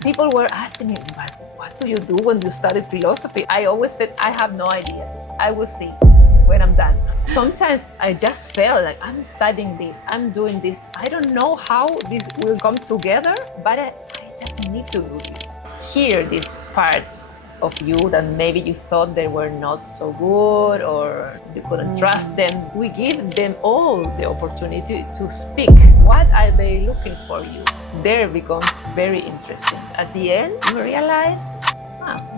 People were asking me, but what do you do when you studied philosophy? I always said, I have no idea. I will see when I'm done. Sometimes I just felt like I'm studying this, I'm doing this. I don't know how this will come together, but I just need to do this. Hear this part of you that maybe you thought they were not so good or you couldn't trust them. We give them all the opportunity to speak. What are they looking for you? There becomes very interesting. At the end, you realize,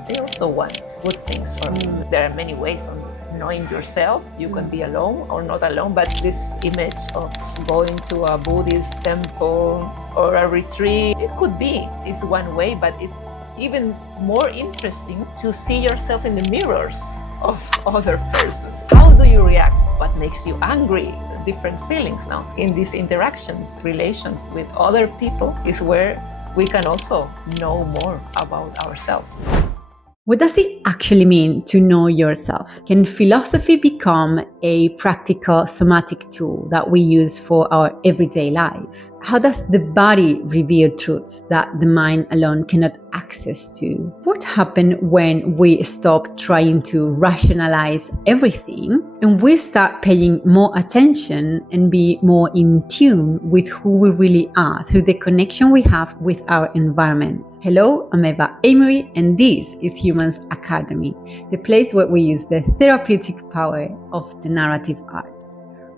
they also want good things for me. There are many ways of knowing yourself. You can be alone or not alone, but this image of going to a Buddhist temple or a retreat, it could be, it's one way, but it's even more interesting to see yourself in the mirrors of other persons. How do you react? What makes you angry? Different feelings now. In these interactions, relations with other people is where we can also know more about ourselves. What does it actually mean to know yourself? Can philosophy become a practical somatic tool that we use for our everyday life? How does the body reveal truths that the mind alone cannot access to? What happens when we stop trying to rationalize everything and we start paying more attention and be more in tune with who we really are through the connection we have with our environment? Hello, I'm Eva Amory, and this is Humans Academy, the place where we use the therapeutic power of the narrative arts.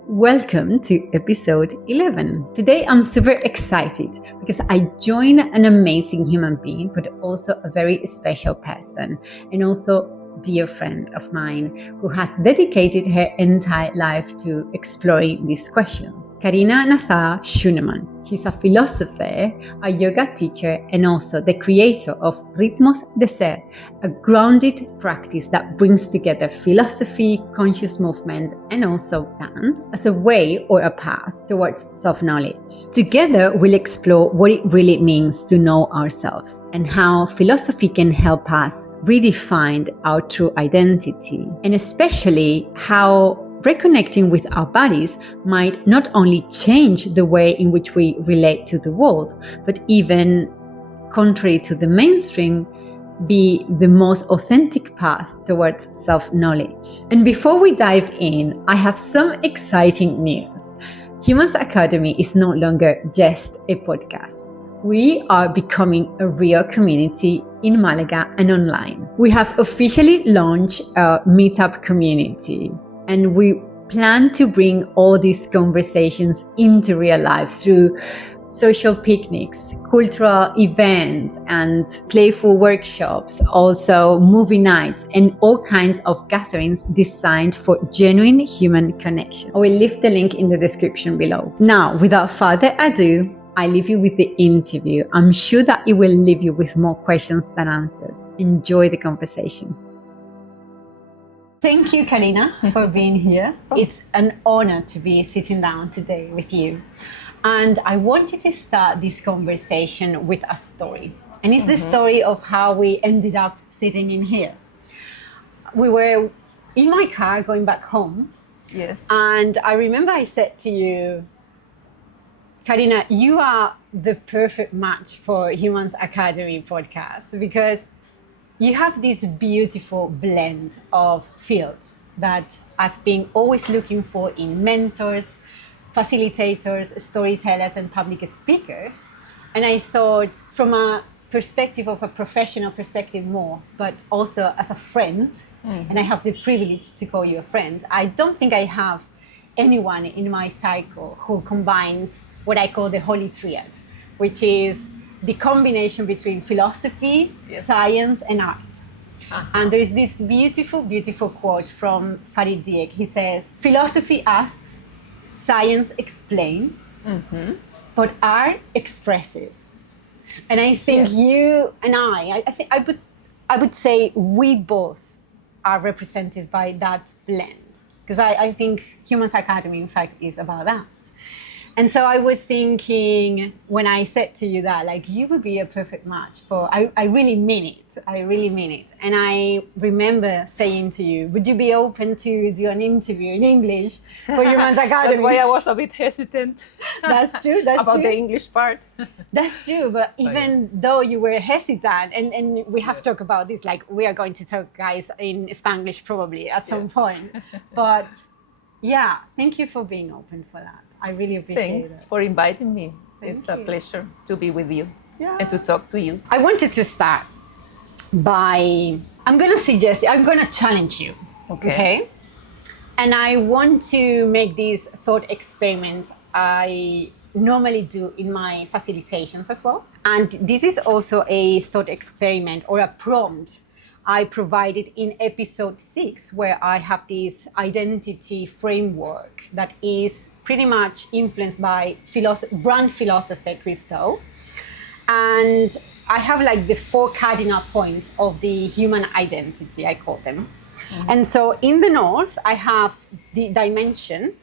Welcome to episode 11. Today I'm super excited because I join an amazing human being, but also a very special person and also dear friend of mine who has dedicated her entire life to exploring these questions. Karina Nazal Schuenemann. She's a philosopher, a yoga teacher, and also the creator of Ritmos de Ser, a grounded practice that brings together philosophy, conscious movement, and also dance as a way or a path towards self-knowledge. Together, we'll explore what it really means to know ourselves and how philosophy can help us redefine our true identity, and especially how reconnecting with our bodies might not only change the way in which we relate to the world, but even, contrary to the mainstream, be the most authentic path towards self-knowledge. And before we dive in, I have some exciting news. Humans Academy is no longer just a podcast. We are becoming a real community in Malaga and online. We have officially launched a meetup community, and we plan to bring all these conversations into real life through social picnics, cultural events, and playful workshops, also movie nights, and all kinds of gatherings designed for genuine human connection. I will leave the link in the description below. Now, without further ado, I leave you with the interview. I'm sure that it will leave you with more questions than answers. Enjoy the conversation. Thank you, Karina, for being here. It's an honor to be sitting down today with you. And I wanted to start this conversation with a story. And it's the story of how we ended up sitting in here. We were in my car going back home. Yes. And I remember I said to you, Karina, you are the perfect match for Humans Academy podcast because you have this beautiful blend of fields that I've been always looking for in mentors, facilitators, storytellers, and public speakers. And I thought from a perspective of a professional perspective more, but also as a friend, and I have the privilege to call you a friend, I don't think I have anyone in my cycle who combines what I call the holy triad, which is the combination between philosophy, science, and art. And there is this beautiful, beautiful quote from Farid Diek. He says, philosophy asks, science explains, but art expresses. And I think you and I would say we both are represented by that blend. Because I think Humans Academy, in fact, is about that. And so I was thinking when I said to you that, like, you would be a perfect match for, I really mean it. I really mean it. And I remember saying to you, would you be open to do an interview in English for Humans Academy? That's why I was a bit hesitant. That's true. That's about true. the English part. That's true. But even though you were hesitant, and we have talked about this, like we are going to talk, guys, in Spanglish probably at some point. But yeah, thank you for being open for that. I really appreciate it. Thanks for inviting me. Thank It's you. a pleasure to be with you Yeah. and to talk to you. I wanted to start by, I'm going to challenge you. Okay. And I want to make this thought experiment I normally do in my facilitations as well. And this is also a thought experiment or a prompt I provided in episode 6, where I have this identity framework that is pretty much influenced by brand philosopher Christo. And I have like the 4 cardinal points of the human identity, I call them. Mm-hmm. And so in the north, I have the dimension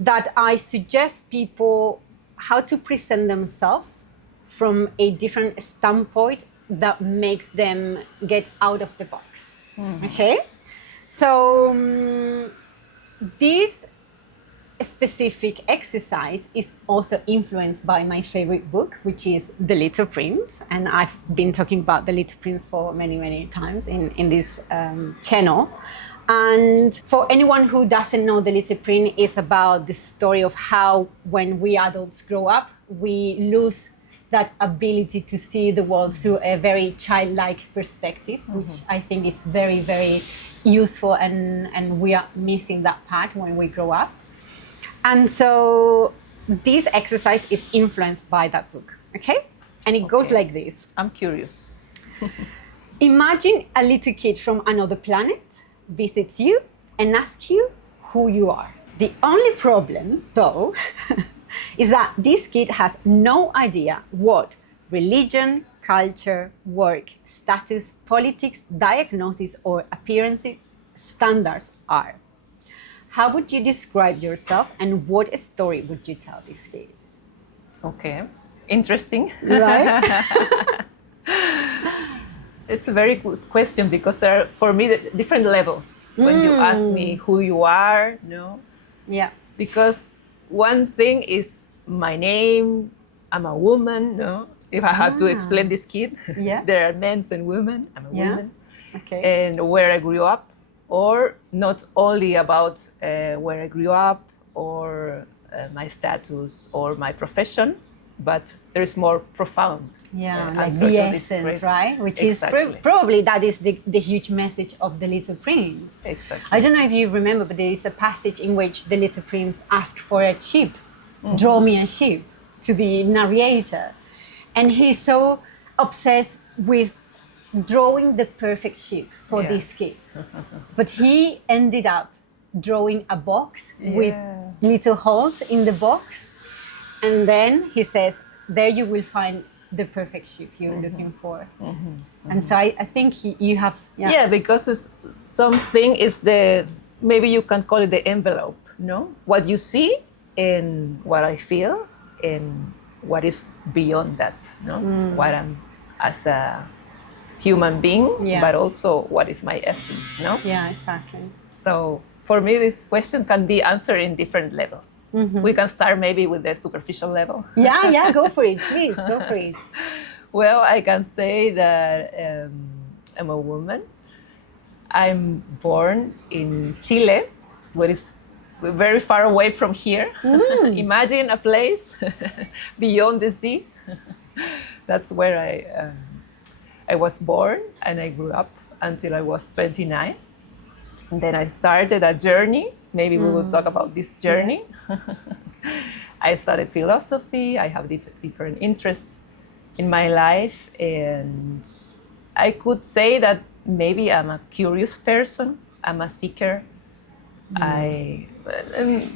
that I suggest people how to present themselves from a different standpoint that makes them get out of the box. Mm-hmm. Okay? So this specific exercise is also influenced by my favorite book, which is The Little Prince. And I've been talking about The Little Prince for many, many times in this channel. And for anyone who doesn't know, The Little Prince is about the story of how when we adults grow up, we lose that ability to see the world through a very childlike perspective, which I think is very, very useful, and we are missing that part when we grow up. And so this exercise is influenced by that book, okay? And it goes like this. I'm curious. Imagine a little kid from another planet visits you and asks you who you are. The only problem, though, is that this kid has no idea what religion, culture, work, status, politics, diagnosis, or appearances standards are. How would you describe yourself, and what story would you tell this kid? Okay, interesting. Right? It's a very good question, because there are, for me, different levels when you ask me who you are, no? Yeah. Because one thing is my name, I'm a woman, no? If I have to explain this kid, there are men and women, I'm a woman. Okay. And where I grew up, or not only about where I grew up or my status or my profession, but there's more profound like the essence, right? Which exactly. is probably that is the huge message of The Little Prince. Exactly. I don't know if you remember, but there is a passage in which the little prince asks for a sheep. Draw me a sheep, to the narrator. And he's so obsessed with drawing the perfect sheep for these kids. But he ended up drawing a box with little holes in the box. And then he says, there you will find the perfect sheep you're looking for. And so I think you have... Yeah, because it's something is maybe you can call it the envelope, no? What you see and what I feel and what is beyond that, no? What I'm as a human being, but also what is my essence, no? Yeah, exactly. So for me, this question can be answered in different levels. We can start maybe with the superficial level. Yeah, go for it, please, go for it. Well, I can say that I'm a woman. I'm born in Chile, which is very far away from here. Imagine a place beyond the sea. That's where I was born, and I grew up until I was 29. And then I started a journey. Maybe we will talk about this journey. I studied philosophy. I have different interests in my life. And I could say that maybe I'm a curious person. I'm a seeker. And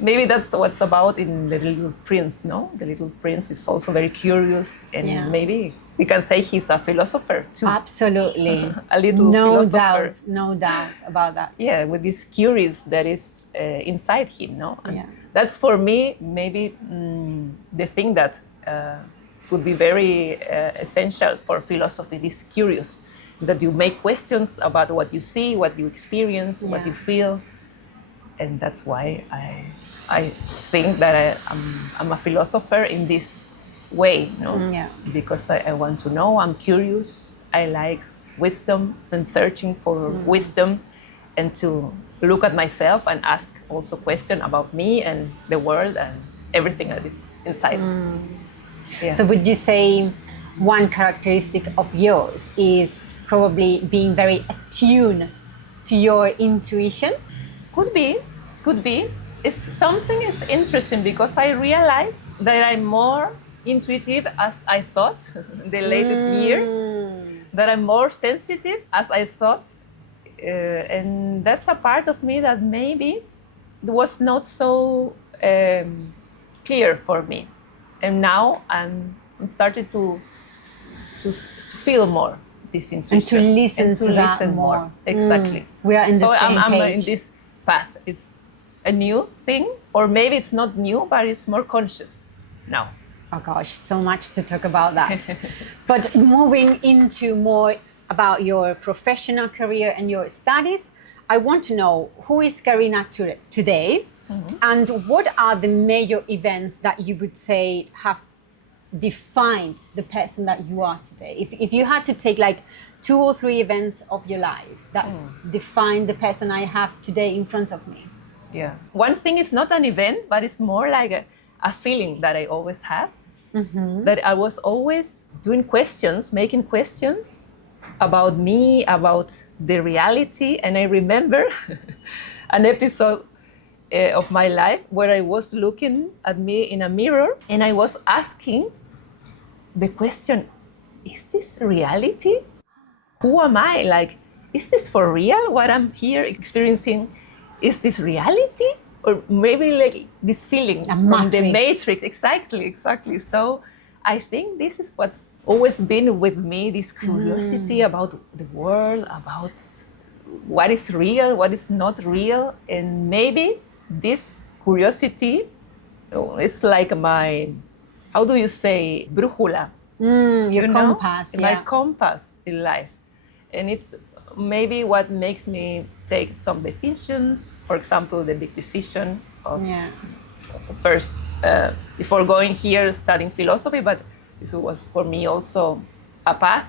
maybe that's what's about in The Little Prince, no? The Little Prince is also very curious, and maybe we can say he's a philosopher too. Absolutely. A little philosopher. No doubt about that. Yeah, with this curious that is inside him, no? And that's for me maybe the thing that would be very essential for philosophy, this curious, that you make questions about what you see, what you experience, what you feel. And that's why I think that I'm a philosopher in this way, because I want to know, I'm curious, I like wisdom and searching for wisdom, and to look at myself and ask also questions about me and the world and everything that is inside. Yeah. So would you say one characteristic of yours is probably being very attuned to your intuition? Could be. It's something it's interesting because I realized that I'm more intuitive as I thought the latest years, that I'm more sensitive as I thought. And that's a part of me that maybe was not so clear for me. And now I'm started to feel more this intuition. And to listen to that more. Exactly. We are in the same I'm page. in this path. It's a new thing, or maybe it's not new, but it's more conscious now. Oh gosh, so much to talk about that. But moving into more about your professional career and your studies, I want to know, who is Karina today, and what are the major events that you would say have defined the person that you are today? If you had to take like 2 or 3 events of your life that define the person I have today in front of me. Yeah. One thing is not an event, but it's more like a feeling that I always had. That I was always doing questions, making questions about me, about the reality. And I remember an episode of my life where I was looking at me in a mirror and I was asking the question, is this reality? Who am I? Like, is this for real? What I'm here experiencing, is this reality? Or maybe like this feeling from the Matrix. Exactly. So I think this is what's always been with me, this curiosity about the world, about what is real, what is not real. And maybe this curiosity is like my, how do you say, brújula? Your compass. My compass in life. And it's maybe what makes me take some decisions. For example, the big decision of first, before going here, studying philosophy, but this was for me also a path,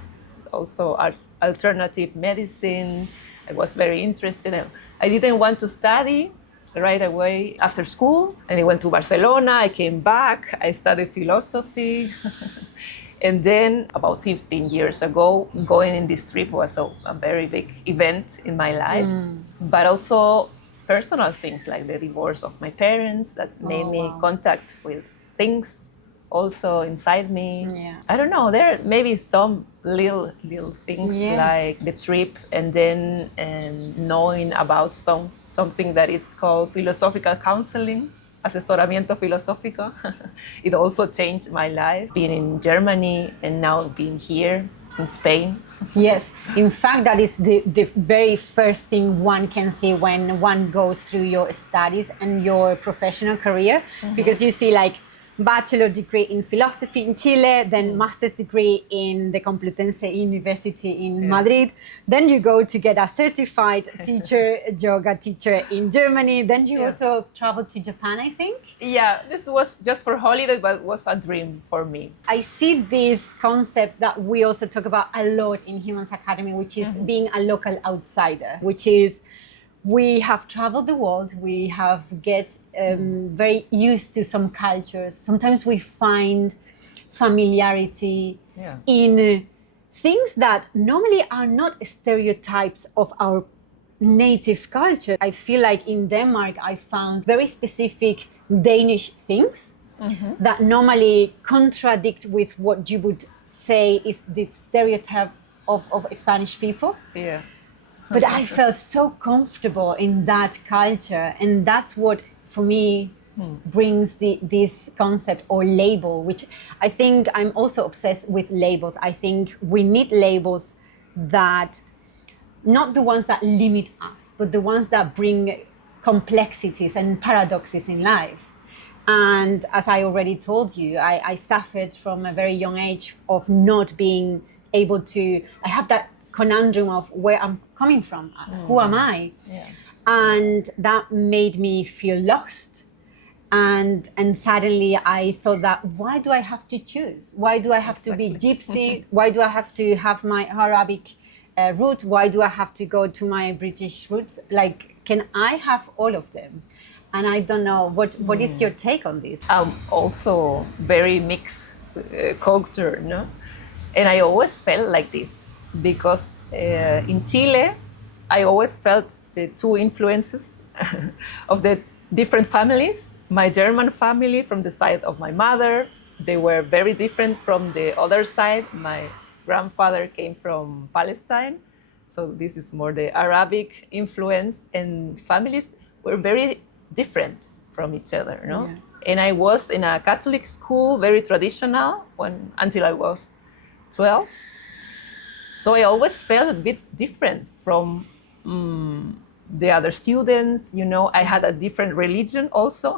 also alternative medicine. I was very interested. I didn't want to study right away after school, and I went to Barcelona. I came back, I studied philosophy. And then about 15 years ago, going in this trip was a very big event in my life, but also personal things like the divorce of my parents that made me contact with things also inside me. I don't know, there may be some little things like the trip, and then knowing about something that is called philosophical counselling, asesoramiento filosófico. It also changed my life, being in Germany and now being here in Spain. Yes, in fact, that is the very first thing one can see when one goes through your studies and your professional career, because you see like bachelor degree in philosophy in Chile, then master's degree in the Complutense University in Madrid. Then you go to get a certified teacher, yoga teacher in Germany. Then you also traveled to Japan, I think. Yeah, this was just for holiday, but it was a dream for me. I see this concept that we also talk about a lot in Humans Academy, which is being a local outsider, which is we have traveled the world, we have get very used to some cultures. Sometimes we find familiarity in things that normally are not stereotypes of our native culture. I feel like in Denmark, I found very specific Danish things that normally contradict with what you would say is the stereotype of Spanish people. Yeah. But I felt so comfortable in that culture, and that's what, for me, brings this concept or label, which I think I'm also obsessed with labels. I think we need labels that, not the ones that limit us, but the ones that bring complexities and paradoxes in life. And as I already told you, I suffered from a very young age of not being able to, I have that conundrum of where I'm coming from, who am I? Yeah. And that made me feel lost. And suddenly I thought that, why do I have to choose? Why do I have to be gypsy? Why do I have to have my Arabic root? Why do I have to go to my British roots? Like, can I have all of them? And I don't know, what is your take on this? Also very mixed culture, no? And I always felt like this because in Chile, I always felt the two influences of the different families. My German family from the side of my mother, they were very different from the other side. My grandfather came from Palestine, so this is more the Arabic influence, and families were very different from each other, no? Yeah. And I was in a Catholic school, very traditional, until I was 12. So I always felt a bit different from the other students. You know, I had a different religion also.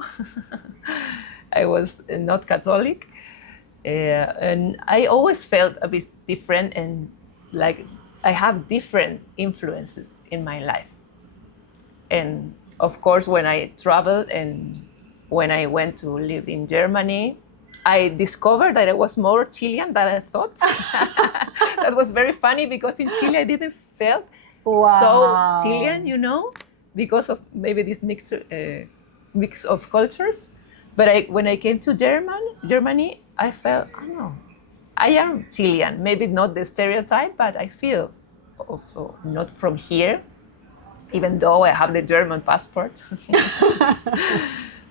I was not Catholic. And I always felt a bit different, and like I have different influences in my life. And of course, when I traveled and when I went to live in Germany, I discovered that I was more Chilean than I thought. That was very funny because in Chile I didn't feel so Chilean, you know, because of maybe this mix of cultures. But when I came to Germany, I felt, I don't know, I am Chilean. Maybe not the stereotype, but I feel also not from here, even though I have the German passport.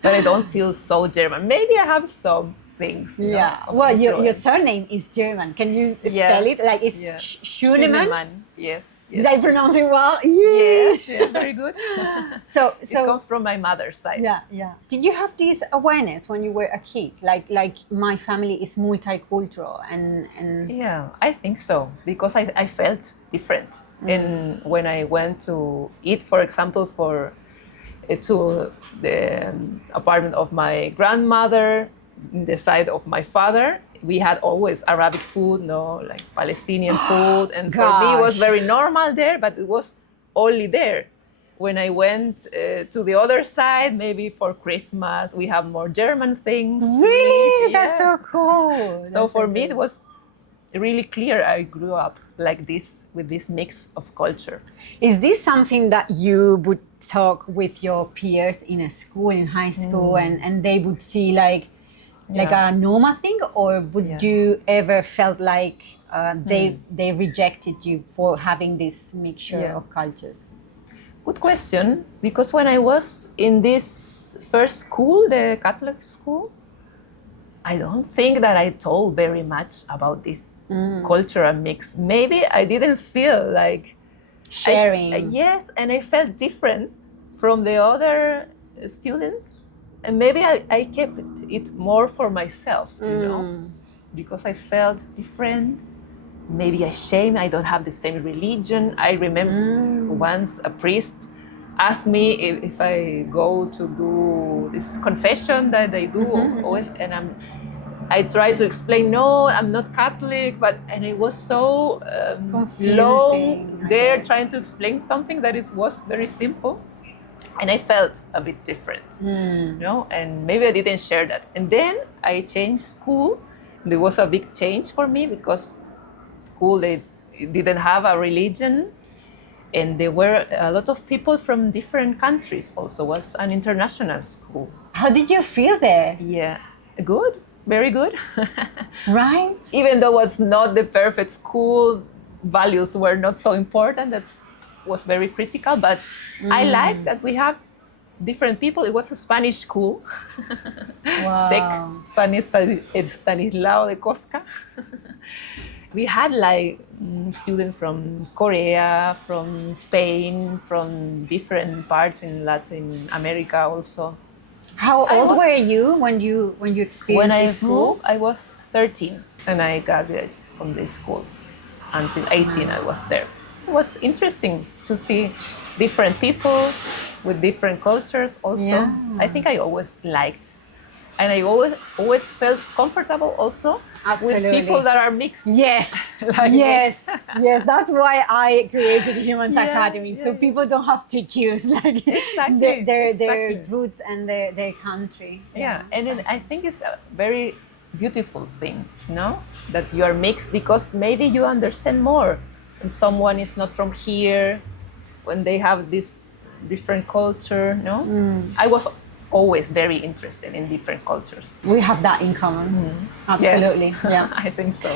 But I don't feel so German. Maybe I have some things. Yeah. No, Well, your surname is German. Can you spell it? Like, it's Schuenemann? Schuenemann. Yes. Did I pronounce it well? Yes, very good. So it comes from my mother's side. Yeah. Did you have this awareness when you were a kid? Like my family is multicultural and Yeah, I think so, because I felt different. And when I went to eat, for example, to the apartment of my grandmother, the side of my father, we had always Arabic food, no, like Palestinian food, and for me it was very normal there, but it was only there. When I went to the other side, maybe for Christmas, we have more German things. Really? That's so cool. So for me, it was really clear I grew up like this, with this mix of culture. Is this something that you would talk with your peers in a school, in high school, and they would see like a normal thing, or would you ever felt like they rejected you for having this mixture of cultures? Good question, because when I was in this first school, the Catholic school, I don't think that I told very much about this cultural mix. Maybe I didn't feel like sharing. Yes, and I felt different from the other students. And maybe I kept it more for myself, you know, because I felt different. Maybe ashamed, I don't have the same religion. I remember once a priest asked me if I go to do this confession that they do always, and I tried to explain, no, I'm not Catholic, and it was so long there trying to explain something that it was very simple. And I felt a bit different, you know, and maybe I didn't share that. And then I changed school. There was a big change for me because school, they didn't have a religion, and there were a lot of people from different countries. Also, was an international school. How did you feel there? Yeah, good, very good. Right? Even though it was not the perfect school, values were not so important. That was very critical, but I liked that we have different people. It was a Spanish school. Wow. Stanislao de Cosca. We had like students from Korea, from Spain, from different parts in Latin America also. How old were you when you experienced this move? Moved, I was 13 and I graduated from this school. Until 18 I was there. It was interesting to see different people with different cultures also. I think I always liked And I always felt comfortable also Absolutely. with people that are mixed. Yes, Like yes, yes. That's why I created Humans Yeah, Academy, so people don't have to choose like Exactly, their exactly. roots and their country. Yeah, and then I think it's a very beautiful thing, no? That you are mixed because maybe you understand more when someone is not from here, when they have this different culture, no? I was always very interested in different cultures. We have that in common. Absolutely, yeah. I think so.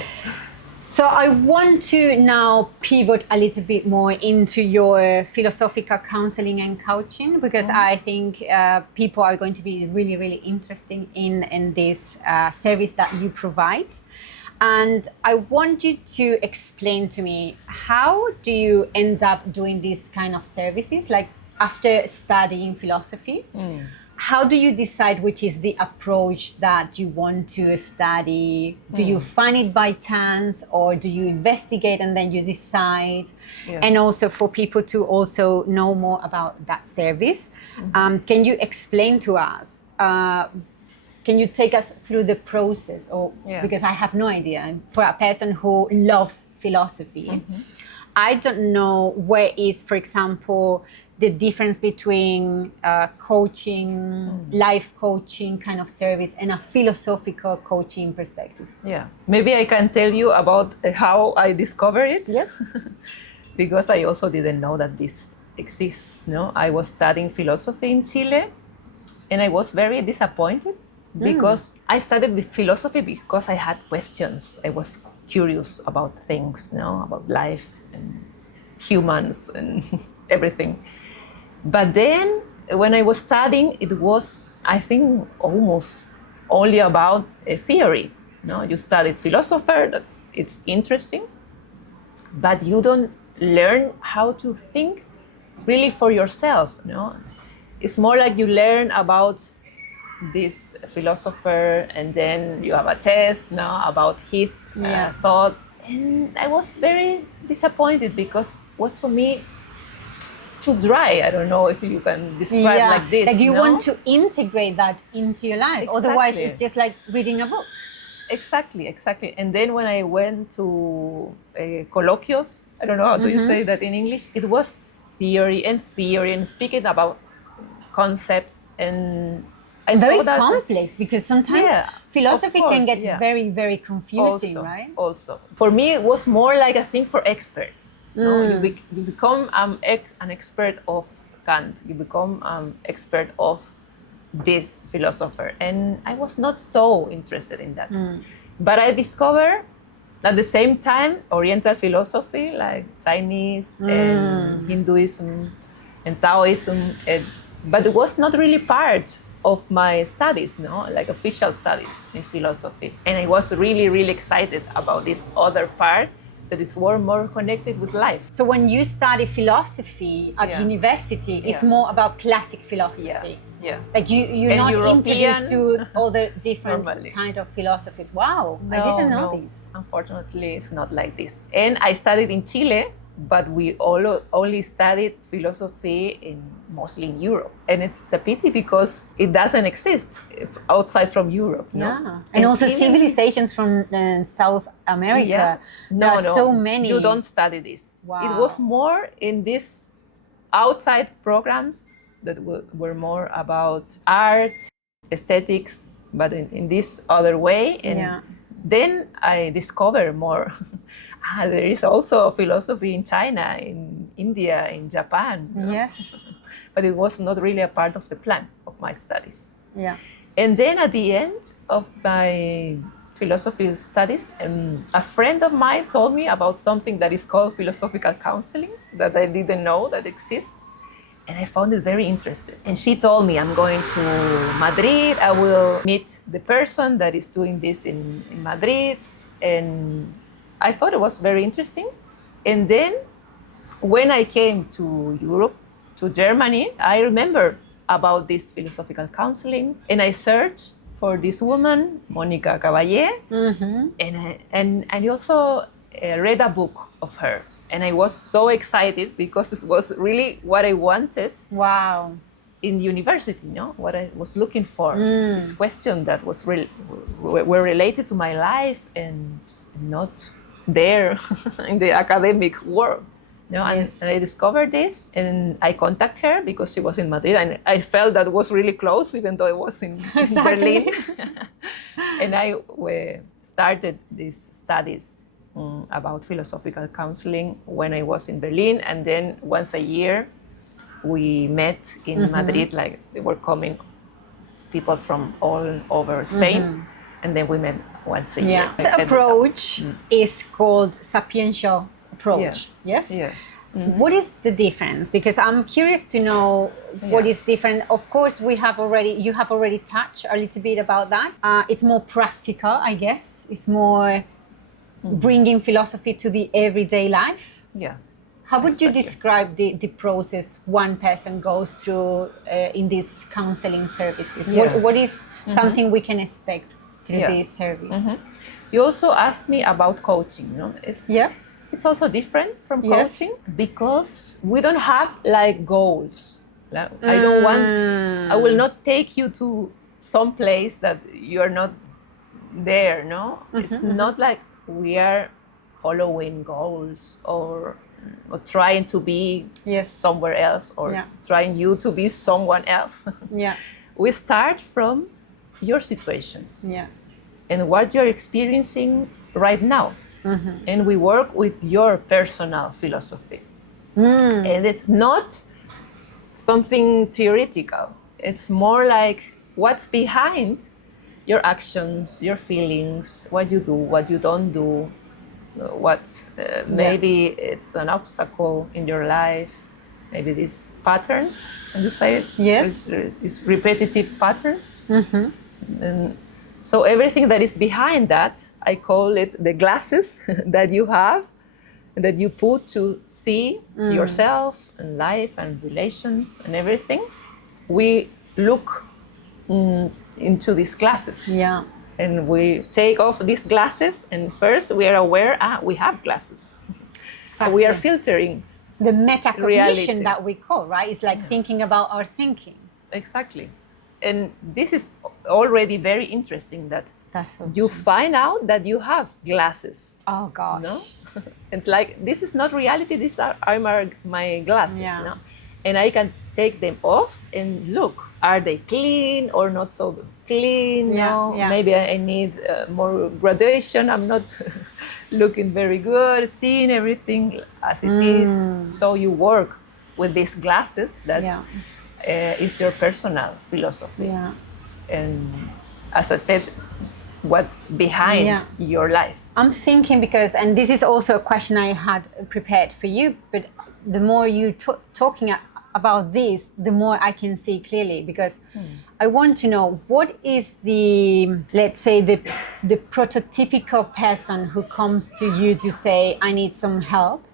So I want to now pivot a little bit more into your philosophical counseling and coaching, because I think people are going to be really, really interested in this service that you provide. And I want you to explain to me, how do you end up doing these kind of services? Like after studying philosophy, how do you decide which is the approach that you want to study? Do you find it by chance, or do you investigate and then you decide? Yeah. And also for people to also know more about that service, can you explain to us? Can you take us through the process? Or because I have no idea. For a person who loves philosophy, I don't know where is, for example, the difference between coaching, life coaching kind of service, and a philosophical coaching perspective. Yeah. Maybe I can tell you about how I discovered it. Yes. Because I also didn't know that this exists. No, I was studying philosophy in Chile, and I was very disappointed because I studied with philosophy because I had questions. I was curious about things, about life and humans and everything. But then when I was studying, it was, I think, almost only about a theory. You studied philosopher, that it's interesting, but you don't learn how to think really for yourself. It's more like you learn about this philosopher, and then you have a test about his thoughts. And I was very disappointed because it was for me too dry. I don't know if you can describe like this. Like you want to integrate that into your life. Exactly. Otherwise, it's just like reading a book. Exactly. And then when I went to colloquios, I don't know how do you say that in English, it was theory and speaking about concepts, and I very saw that complex, because sometimes philosophy can get very, very confusing, right? Also, for me, it was more like a thing for experts. You become an expert of Kant. You become an expert of this philosopher, and I was not so interested in that. But I discovered at the same time Oriental philosophy, like Chinese and Hinduism and Taoism, but it was not really part of my studies, like official studies in philosophy. And I was really, really excited about this other part that is more connected with life. So when you study philosophy at university, it's more about classic philosophy. Yeah. Like you're not introduced to all the different kind of philosophies. Wow, I didn't know this. Unfortunately, it's not like this. And I studied in Chile, but we only studied philosophy mostly in Europe. And it's a pity because it doesn't exist outside from Europe. Yeah. And also civilizations from South America. There are so many. You don't study this. Wow. It was more in these outside programs that were more about art, aesthetics, but in this other way. And then I discovered more. There is also philosophy in China, in India, in Japan. Yes. But it was not really a part of the plan of my studies. Yeah. And then at the end of my philosophy studies, a friend of mine told me about something that is called philosophical counseling that I didn't know that exists. And I found it very interesting. And she told me, I'm going to Madrid. I will meet the person that is doing this in Madrid. And I thought it was very interesting. And then when I came to Europe, to Germany, I remember about this philosophical counseling. And I searched for this woman, Monica Caballé. And I also read a book of her. And I was so excited because it was really what I wanted. Wow. in university, what I was looking for. This question that was were related to my life and not there in the academic world. Yes. And I discovered this, and I contacted her because she was in Madrid, and I felt that was really close, even though it was in Berlin. And I started these studies about philosophical counseling when I was in Berlin, and then once a year we met in Madrid. Like, they were coming people from all over Spain, and then we met once a year. The approach is called sapiential approach. Yes. What is the difference? Because I'm curious to know what is different. Of course, you have already touched a little bit about that. It's more practical, I guess. It's more bringing philosophy to the everyday life. Yes. How would you describe the process one person goes through in these counseling services? What is something we can expect through this service? You also asked me about coaching. It's also different from coaching because we don't have like goals. I will not take you to some place that you are not there. It's not like we are following goals or trying to be somewhere else or trying you to be someone else. We start from your situations and what you're experiencing right now. And we work with your personal philosophy. And it's not something theoretical. It's more like what's behind your actions, your feelings, what you do, what you don't do, maybe it's an obstacle in your life, maybe these patterns, and you say it? Yes. These repetitive patterns. And so everything that is behind that, I call it the glasses that you have, that you put to see yourself and life and relations and everything. We look into these glasses. And we take off these glasses, and first we are aware, we have glasses. Exactly. We are filtering the metacognition that we call, right? It's like thinking about our thinking. Exactly. And this is already very interesting that you find out that you have glasses. Oh gosh. It's like, this is not reality, these are my glasses. And I can take them off and look, are they clean or not so clean? Maybe I need more gradation, I'm not looking very good, seeing everything as it is. So you work with these glasses that is your personal philosophy. And as I said, what's behind your life. I'm thinking because, and this is also a question I had prepared for you, but the more you talking about this, the more I can see clearly, because I want to know what is the, let's say, the prototypical person who comes to you to say, I need some help.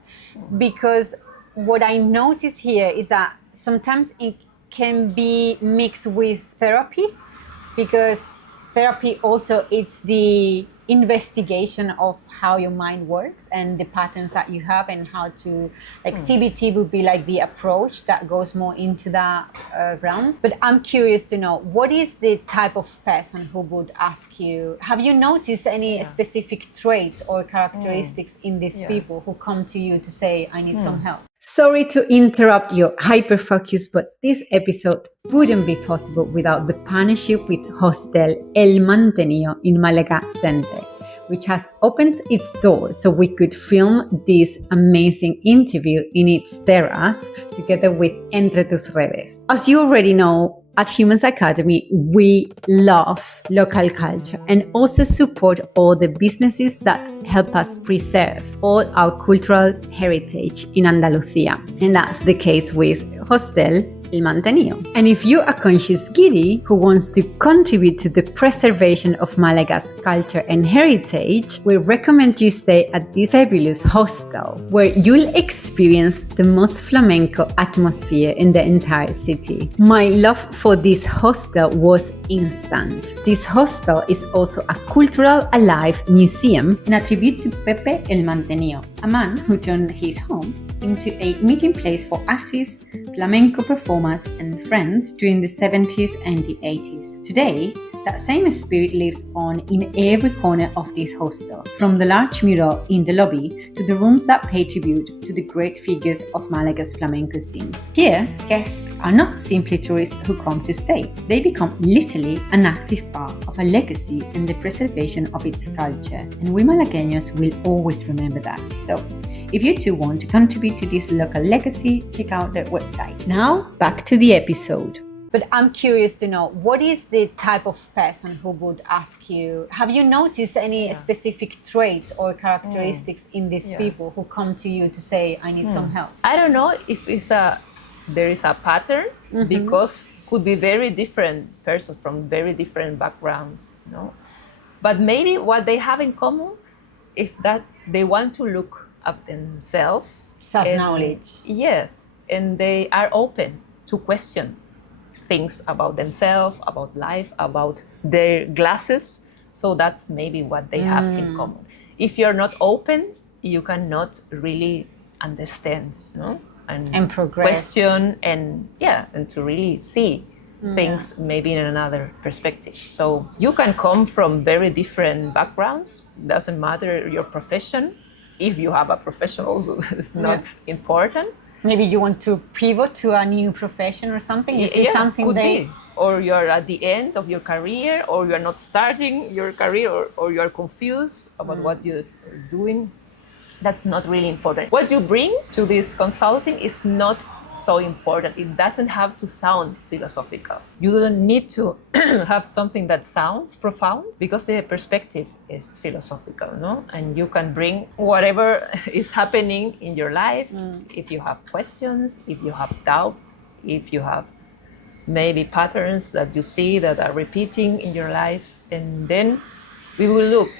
Because what I notice here is that sometimes it can be mixed with therapy, because therapy also, it's the investigation of how your mind works and the patterns that you have, and how to, like CBT would be like the approach that goes more into that realm. But I'm curious to know, what is the type of person who would ask you? Have you noticed any specific trait or characteristics in these people who come to you to say, I need some help? Sorry to interrupt your hyperfocus, but this episode wouldn't be possible without the partnership with Hostel El Mantenio in Málaga Center, which has opened its doors so we could film this amazing interview in its terrace together with Entre Tus Redes. As you already know, at Humans Academy, we love local culture and also support all the businesses that help us preserve all our cultural heritage in Andalusia. And that's the case with Hostel El Mantenio. And if you're a conscious Guiri who wants to contribute to the preservation of Malaga's culture and heritage, we recommend you stay at this fabulous hostel, where you'll experience the most flamenco atmosphere in the entire city. My love for this hostel was instant. This hostel is also a cultural alive museum in a tribute to Pepe El Mantenio, a man who turned his home into a meeting place for artists, flamenco performers and friends during the 70s and the 80s. Today, that same spirit lives on in every corner of this hostel, from the large mural in the lobby to the rooms that pay tribute to the great figures of Malaga's flamenco scene. Here, guests are not simply tourists who come to stay. They become literally an active part of a legacy and the preservation of its culture, and we Malagueños will always remember that. So, if you too want to contribute to this local legacy, check out their website. Now, back to the episode. But I'm curious to know, what is the type of person who would ask you? Have you noticed any specific trait or characteristics in these people who come to you to say, I need some help? I don't know if there is a pattern, because could be very different person from very different backgrounds, you know. But maybe what they have in common is that they want to look up themselves. Self-knowledge. Yes, and they are open to question things about themselves, about life, about their glasses. So that's maybe what they have in common. If you're not open, you cannot really understand, you know, and progress. Question and to really see things maybe in another perspective. So you can come from very different backgrounds. Doesn't matter your profession. If you have a profession also, it's not important. Maybe you want to pivot to a new profession or something? Is this something could be. Or you're at the end of your career, or you're not starting your career, or you're confused about what you're doing. That's not really important. What you bring to this consulting is not so important. It doesn't have to sound philosophical. You don't need to have something that sounds profound, because the perspective is philosophical, no? And you can bring whatever is happening in your life. If you have questions, if you have doubts, if you have maybe patterns that you see that are repeating in your life, and then we will look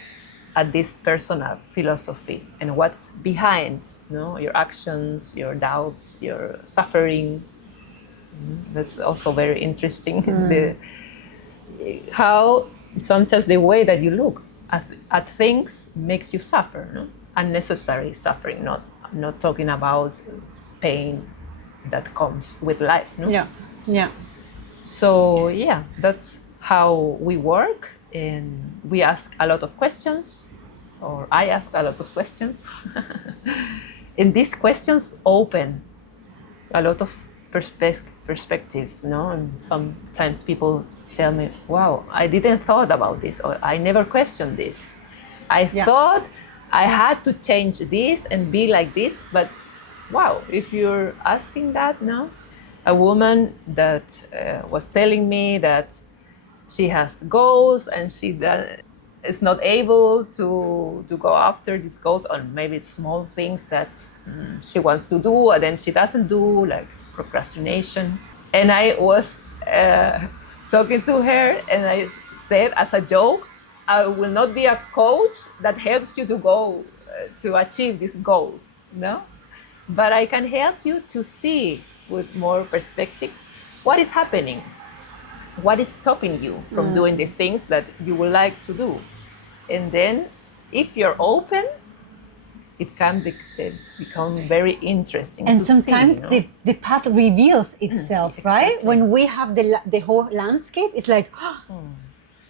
at this personal philosophy and what's behind, you know, your actions, your doubts, your suffering. That's also very interesting. How sometimes the way that you look at things makes you suffer, no? Unnecessary suffering. I'm not talking about pain that comes with life, no? Yeah. So that's how we work, and we ask a lot of questions, or I ask a lot of questions. And these questions open a lot of perspectives, no? And sometimes people tell me, wow, I didn't thought about this, or I never questioned this. I thought I had to change this and be like this, but wow, if you're asking that now, a woman that was telling me that she has goals and she is not able to go after these goals, or maybe small things that she wants to do and then she doesn't do, like procrastination. And I was talking to her, and I said as a joke, I will not be a coach that helps you to go to achieve these goals, no? But I can help you to see with more perspective what is happening, what is stopping you from doing the things that you would like to do. And then if you're open, it can become very interesting and to sometimes see, you know? the path reveals itself. Exactly. Right? When we have the whole landscape, it's like,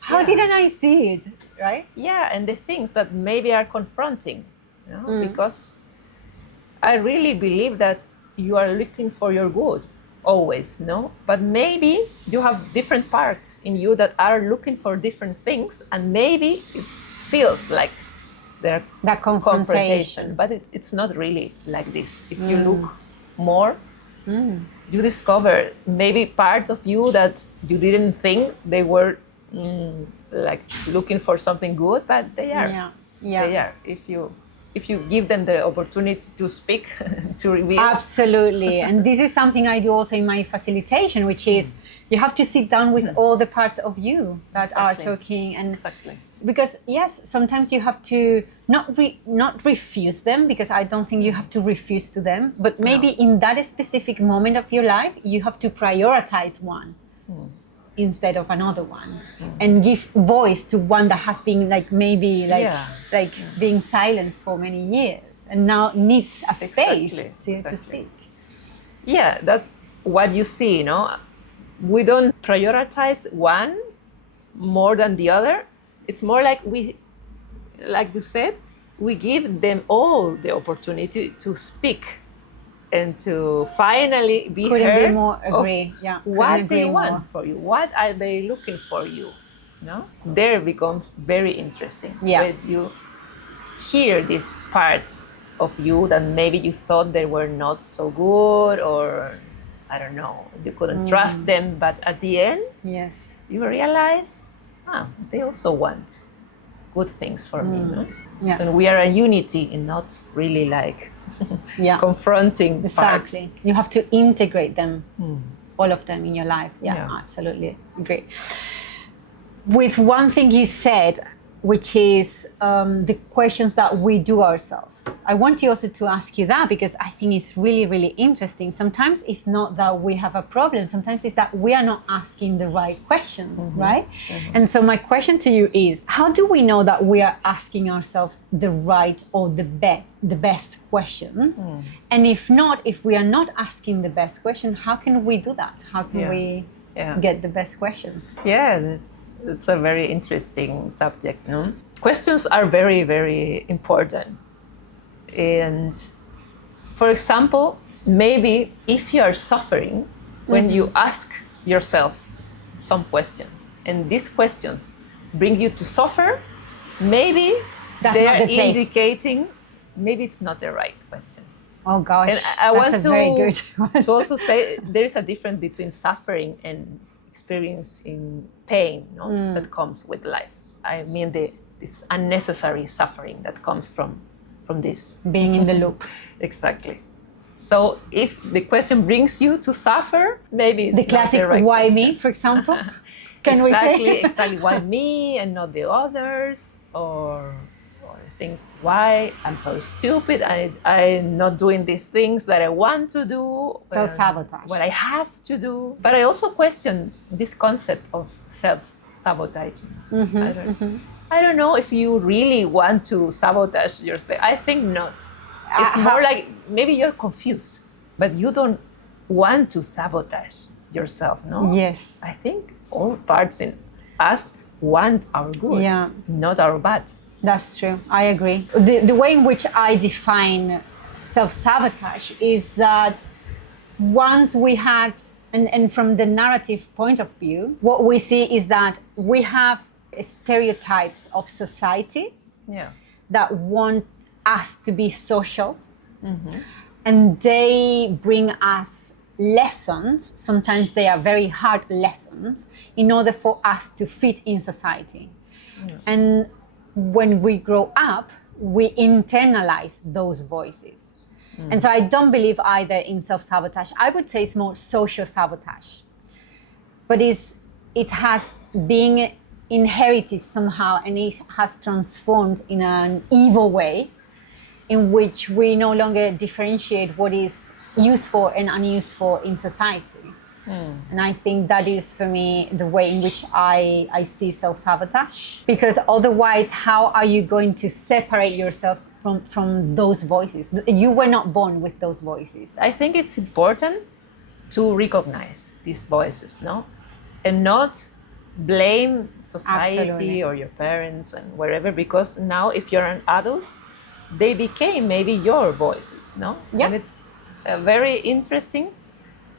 how didn't I see it, right? Yeah, and the things that maybe are confronting, you know, because I really believe that you are looking for your good always, no? But maybe you have different parts in you that are looking for different things, and maybe it feels like they're That confrontation. but it's not really like this. If you look more, you discover maybe parts of you that you didn't think they were like looking for something good, but they are. They are. If you give them the opportunity to speak, to reveal. Absolutely. And this is something I do also in my facilitation, which is you have to sit down with all the parts of you that are talking. And because yes, sometimes you have to not refuse them, because I don't think you have to refuse to them, but maybe in that specific moment of your life, you have to prioritize one instead of another one, and give voice to one that has been being silenced for many years and now needs a space to speak. Yeah, that's what you see, we don't prioritize one more than the other. It's more like like you said, we give them all the opportunity to speak and to finally be Couldn't heard. be more agree. Yeah. What they agree want more. for you. What are they looking for you? There becomes very interesting. Yeah. When you hear this part of you that maybe you thought they were not so good, or I don't know, you couldn't trust them, but at the end, Yes. you realize, they also want good things for me. Yeah. And we are a unity and not really like confronting Exactly. parts. You have to integrate them, all of them in your life. Yeah. Absolutely agree. With one thing you said, which is the questions that we do ourselves. I want you also to ask you that, because I think it's really, really interesting. Sometimes it's not that we have a problem. Sometimes it's that we are not asking the right questions, right? And so my question to you is, how do we know that we are asking ourselves the right or the best questions? And if we are not asking the best question, how can we do that? How can we get the best questions? Yeah, it's a very interesting subject. Questions are very, very important. And for example, maybe if you are suffering, when you ask yourself some questions, and these questions bring you to suffer, maybe they're indicating maybe it's not the right question. Oh gosh, and I want that's a very good one. to also say there's a difference between suffering and experiencing pain that comes with life. I mean this unnecessary suffering that comes from this. Being in the loop. Exactly. So if the question brings you to suffer, maybe it's the classic not the right why question. me, for example. Can we say? Exactly, why me and not the others, or things, why I'm so stupid, I'm not doing these things that I want to do. Self-sabotage. What I have to do. But I also question this concept of self-sabotaging. I don't know if you really want to sabotage yourself. I think not. It's more like maybe you're confused, but you don't want to sabotage yourself, no? Yes. I think all parts in us want our good, not our bad. That's true. I agree. The way in which I define self-sabotage is that once we had, and from the narrative point of view, what we see is that we have stereotypes of society that want us to be social, and they bring us lessons. Sometimes they are very hard lessons in order for us to fit in society. And when we grow up, we internalize those voices. And so I don't believe either in self-sabotage. I would say it's more social sabotage. But it has been inherited somehow, and it has transformed in an evil way in which we no longer differentiate what is useful and unuseful in society. And I think that is, for me, the way in which I see self-sabotage. Because otherwise, how are you going to separate yourselves from those voices? You were not born with those voices. I think it's important to recognize these voices, and not blame society or your parents and wherever, because now if you're an adult, they became maybe your voices, And it's very interesting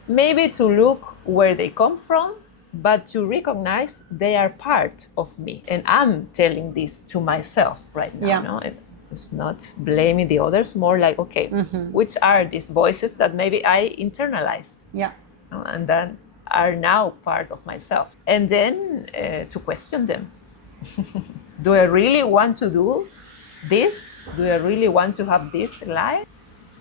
maybe to look where they come from, but to recognize they are part of me. And I'm telling this to myself right now. It's not blaming the others, more like, okay, which are these voices that maybe I internalized? And then are now part of myself. And then to question them. Do I really want to do this? Do I really want to have this life?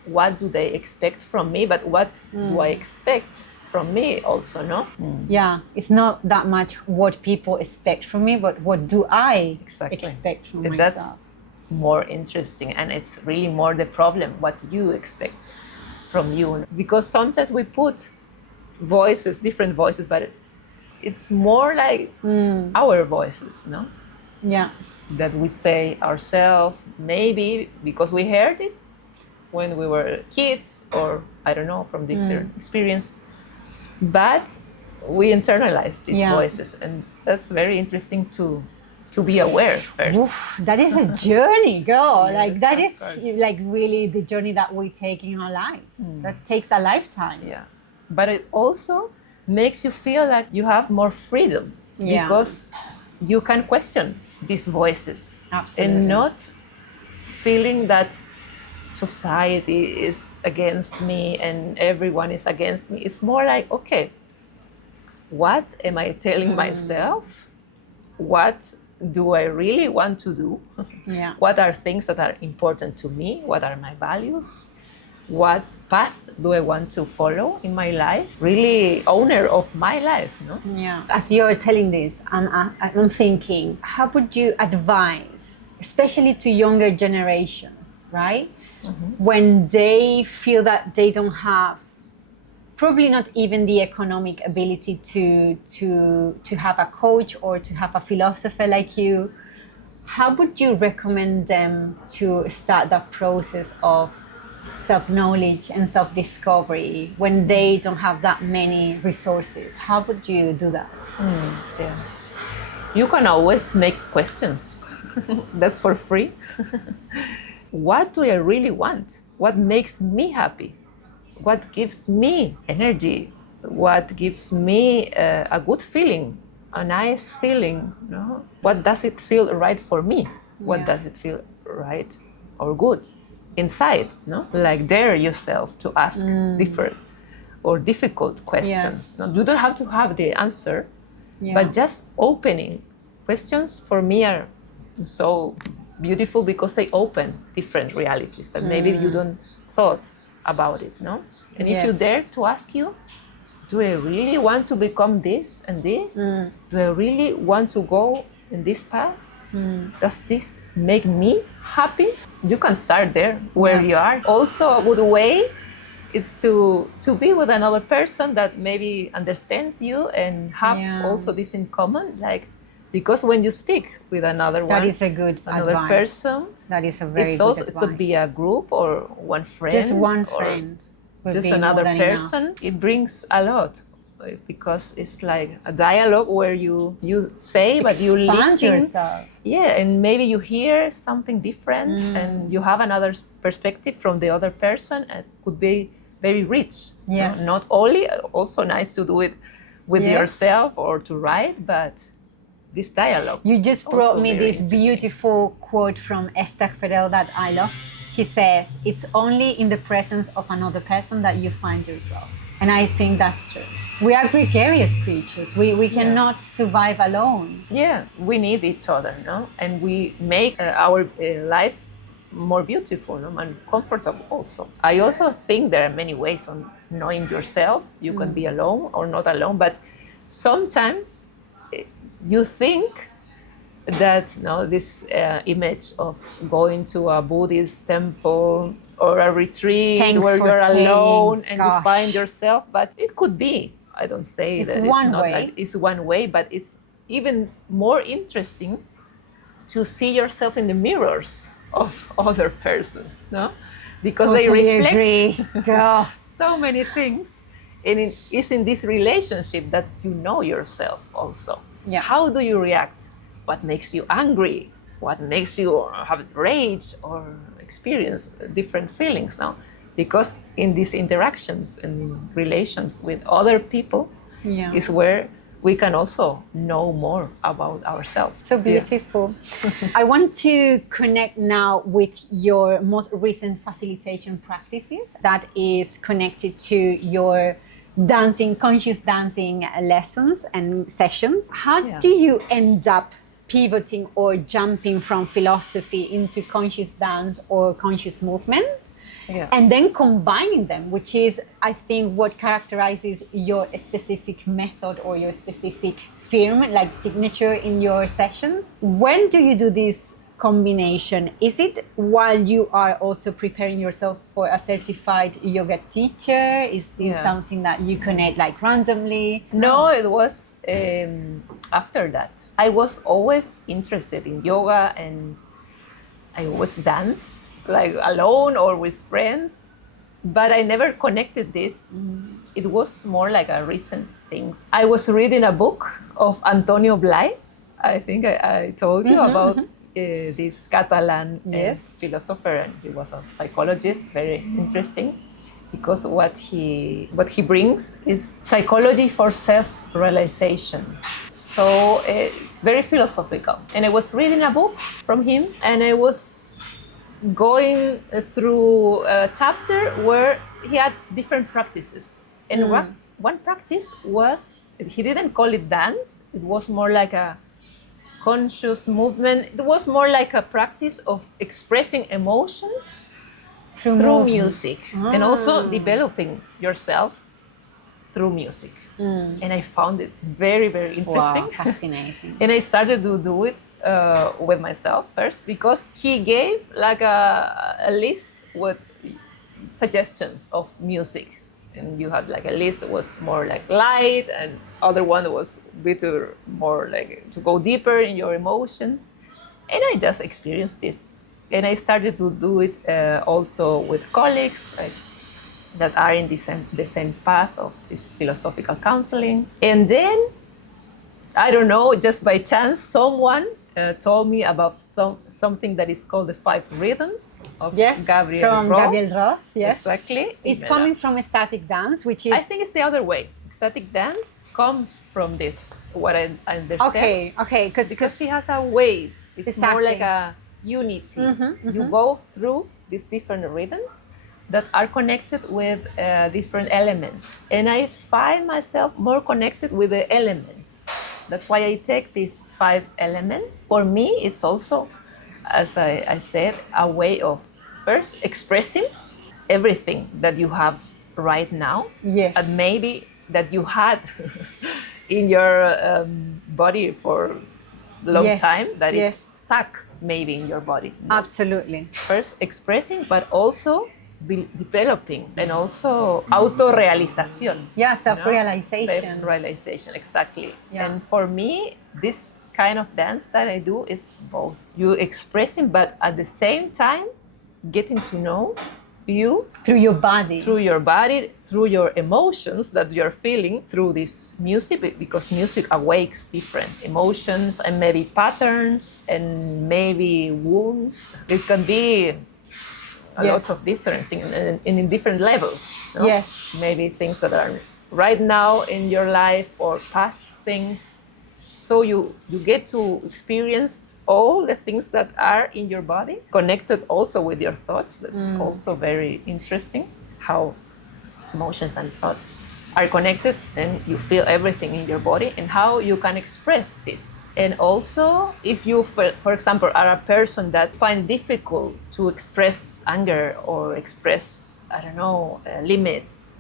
What do they expect from me? But what do I expect from me also, Yeah, it's not that much what people expect from me, but what do I expect from myself? That's more interesting, and it's really more the problem, what you expect from you. Because sometimes we put voices, different voices, but it's more like our voices, that we say ourselves, maybe because we heard it when we were kids, or I don't know, from different experience. but we internalize these Yeah. voices, and that's very interesting to be aware first. Oof, that is a journey, girl. Yes, Like that of is course. like really the journey that we take in our lives. That takes a lifetime. Yeah, but it also makes you feel like you have more freedom, Yeah. because you can question these voices. Absolutely. And not feeling that society is against me and everyone is against me. It's more like, okay, what am I telling myself? What do I really want to do? Yeah. What are things that are important to me? What are my values? What path do I want to follow in my life? Really owner of my life, no? Yeah. As you're telling this, I'm thinking, how would you advise, especially to younger generations, right? When they feel that they don't have, probably not even the economic ability to have a coach or to have a philosopher like you, how would you recommend them to start that process of self-knowledge and self-discovery when they don't have that many resources? How would you do that? Yeah. You can always make questions. That's for free. What do I really want? What makes me happy? What gives me energy? What gives me a good feeling, a nice feeling? No? What does it feel right for me? What Yeah. does it feel right or good inside? No? Like dare yourself to ask different or difficult questions. Yes. No, you don't have to have the answer, Yeah. but just opening questions for me are so beautiful because they open different realities that maybe you don't thought about it, no? And if you Yes. dare to ask you, do I really want to become this and this? Do I really want to go in this path? Does this make me happy? You can start there where Yeah. you are. Also, a good way is to be with another person that maybe understands you and have Yeah. also this in common, like, because when you speak with another That one, is a good another advice. person, That is a very it's good also advice. it could be a group or one friend, Just one or friend would just be another more than person. enough. It brings a lot, because it's like a dialogue where you say but you Expand listen. yourself. Yeah, and maybe you hear something different and you have another perspective from the other person, and it could be very rich. Yes. No? Not only also nice to do it with Yes. yourself or to write, but this dialogue. You just also brought me very this interesting. beautiful quote from Esther Perel that I love. She says, "It's only in the presence of another person that you find yourself." And I think that's true. We are gregarious creatures. We cannot survive alone. Yeah, we need each other, no? And we make our life more beautiful, no? And comfortable also. I also think there are many ways on knowing yourself. You can be alone or not alone, but sometimes you think that this image of going to a Buddhist temple or a retreat Thanks where for you're saying, alone and you gosh. find yourself, but it could be. I don't say It's that one it's not way. like it's one way, but it's even more interesting to see yourself in the mirrors of other persons, no? Because Totally they reflect agree, girl. so many things, and it's in this relationship that you know yourself also. Yeah. How do you react? What makes you angry? What makes you have rage or experience different feelings now? Because in these interactions and relations with other people Yeah. is where we can also know more about ourselves. So beautiful. I want to connect now with your most recent facilitation practices that is connected to your dancing, conscious dancing lessons and sessions. How do you end up pivoting or jumping from philosophy into conscious dance or conscious movement? Yeah. And then combining them, which is, I think, what characterizes your specific method or your specific firm, like signature in your sessions. When do you do this combination? Is it while you are also preparing yourself for a certified yoga teacher? Is this something that you connect like randomly? No, it was after that. I was always interested in yoga, and I always dance, like alone or with friends. but I never connected this. It was more like a recent thing. I was reading a book of Antonio Blay. I think I told you about this Catalan philosopher, and he was a psychologist, very interesting, because what he brings is psychology for self-realization. So it's very philosophical. And I was reading a book from him, and I was going through a chapter where he had different practices. And one practice was, he didn't call it dance, it was more like a conscious movement. It was more like a practice of expressing emotions through music, and also developing yourself through music. And I found it very, very interesting. Wow, fascinating. And I started to do it with myself first, because he gave like a list with suggestions of music. And you had like a list that was more like light, and other one that was a bit more like to go deeper in your emotions. And I just experienced this. And I started to do it also with colleagues that are in the same path of this philosophical counseling. And then, I don't know, just by chance, someone told me about something that is called the 5 rhythms of Gabriel Roth. Yes, exactly. It's coming from ecstatic dance, which is... I think it's the other way. Ecstatic dance comes from this, what I understand. Okay, because she has a wave. It's more Exactly. like a unity. You go through these different rhythms that are connected with different elements. And I find myself more connected with the elements. That's why I take these 5 elements. For me, it's also, as I said, a way of first expressing everything that you have right now. Yes. And maybe that you had in your body for a long time, that it's stuck maybe in your body. Absolutely. First expressing, but also developing, and also auto-realización. Yeah, self-realization. Self-realization, exactly. Yeah. And for me, this kind of dance that I do is both. You expressing, but at the same time, getting to know you through your body, through your emotions that you're feeling through this music, because music awakes different emotions and maybe patterns and maybe wounds. It can be a lot of difference in different levels. No? Yes. Maybe things that are right now in your life or past things. So you get to experience all the things that are in your body, connected also with your thoughts. That's also very interesting, how emotions and thoughts are connected, and you feel everything in your body, and how you can express this. And also, if you, for example, are a person that finds it difficult to express anger or express, I don't know, limits,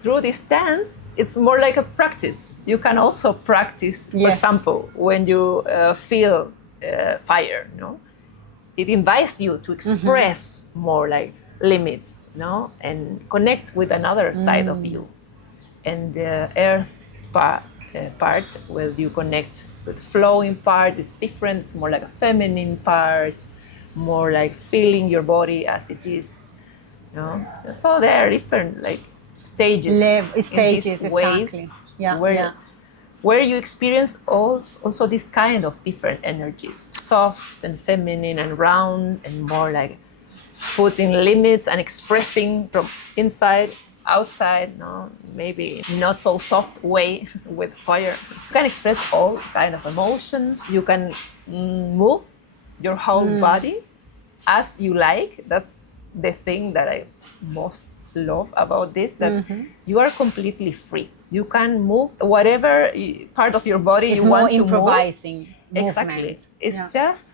through this dance, it's more like a practice. You can also practice, for example, when you feel fire, no? It invites you to express more like limits, no? And connect with another side of you. And the earth part, where you connect with the flowing part, it's different. It's more like a feminine part, more like feeling your body as it is, no? So there are different like stages in this wave, exactly. where you experience also this kind of different energies, soft and feminine and round, and more like putting limits and expressing from inside, outside, no? Maybe not so soft way with fire. You can express all kind of emotions. You can move your whole body as you like. That's the thing that I most love about this, that you are completely free. You can move whatever part of your body you want to move. It's more improvising. Exactly. It's just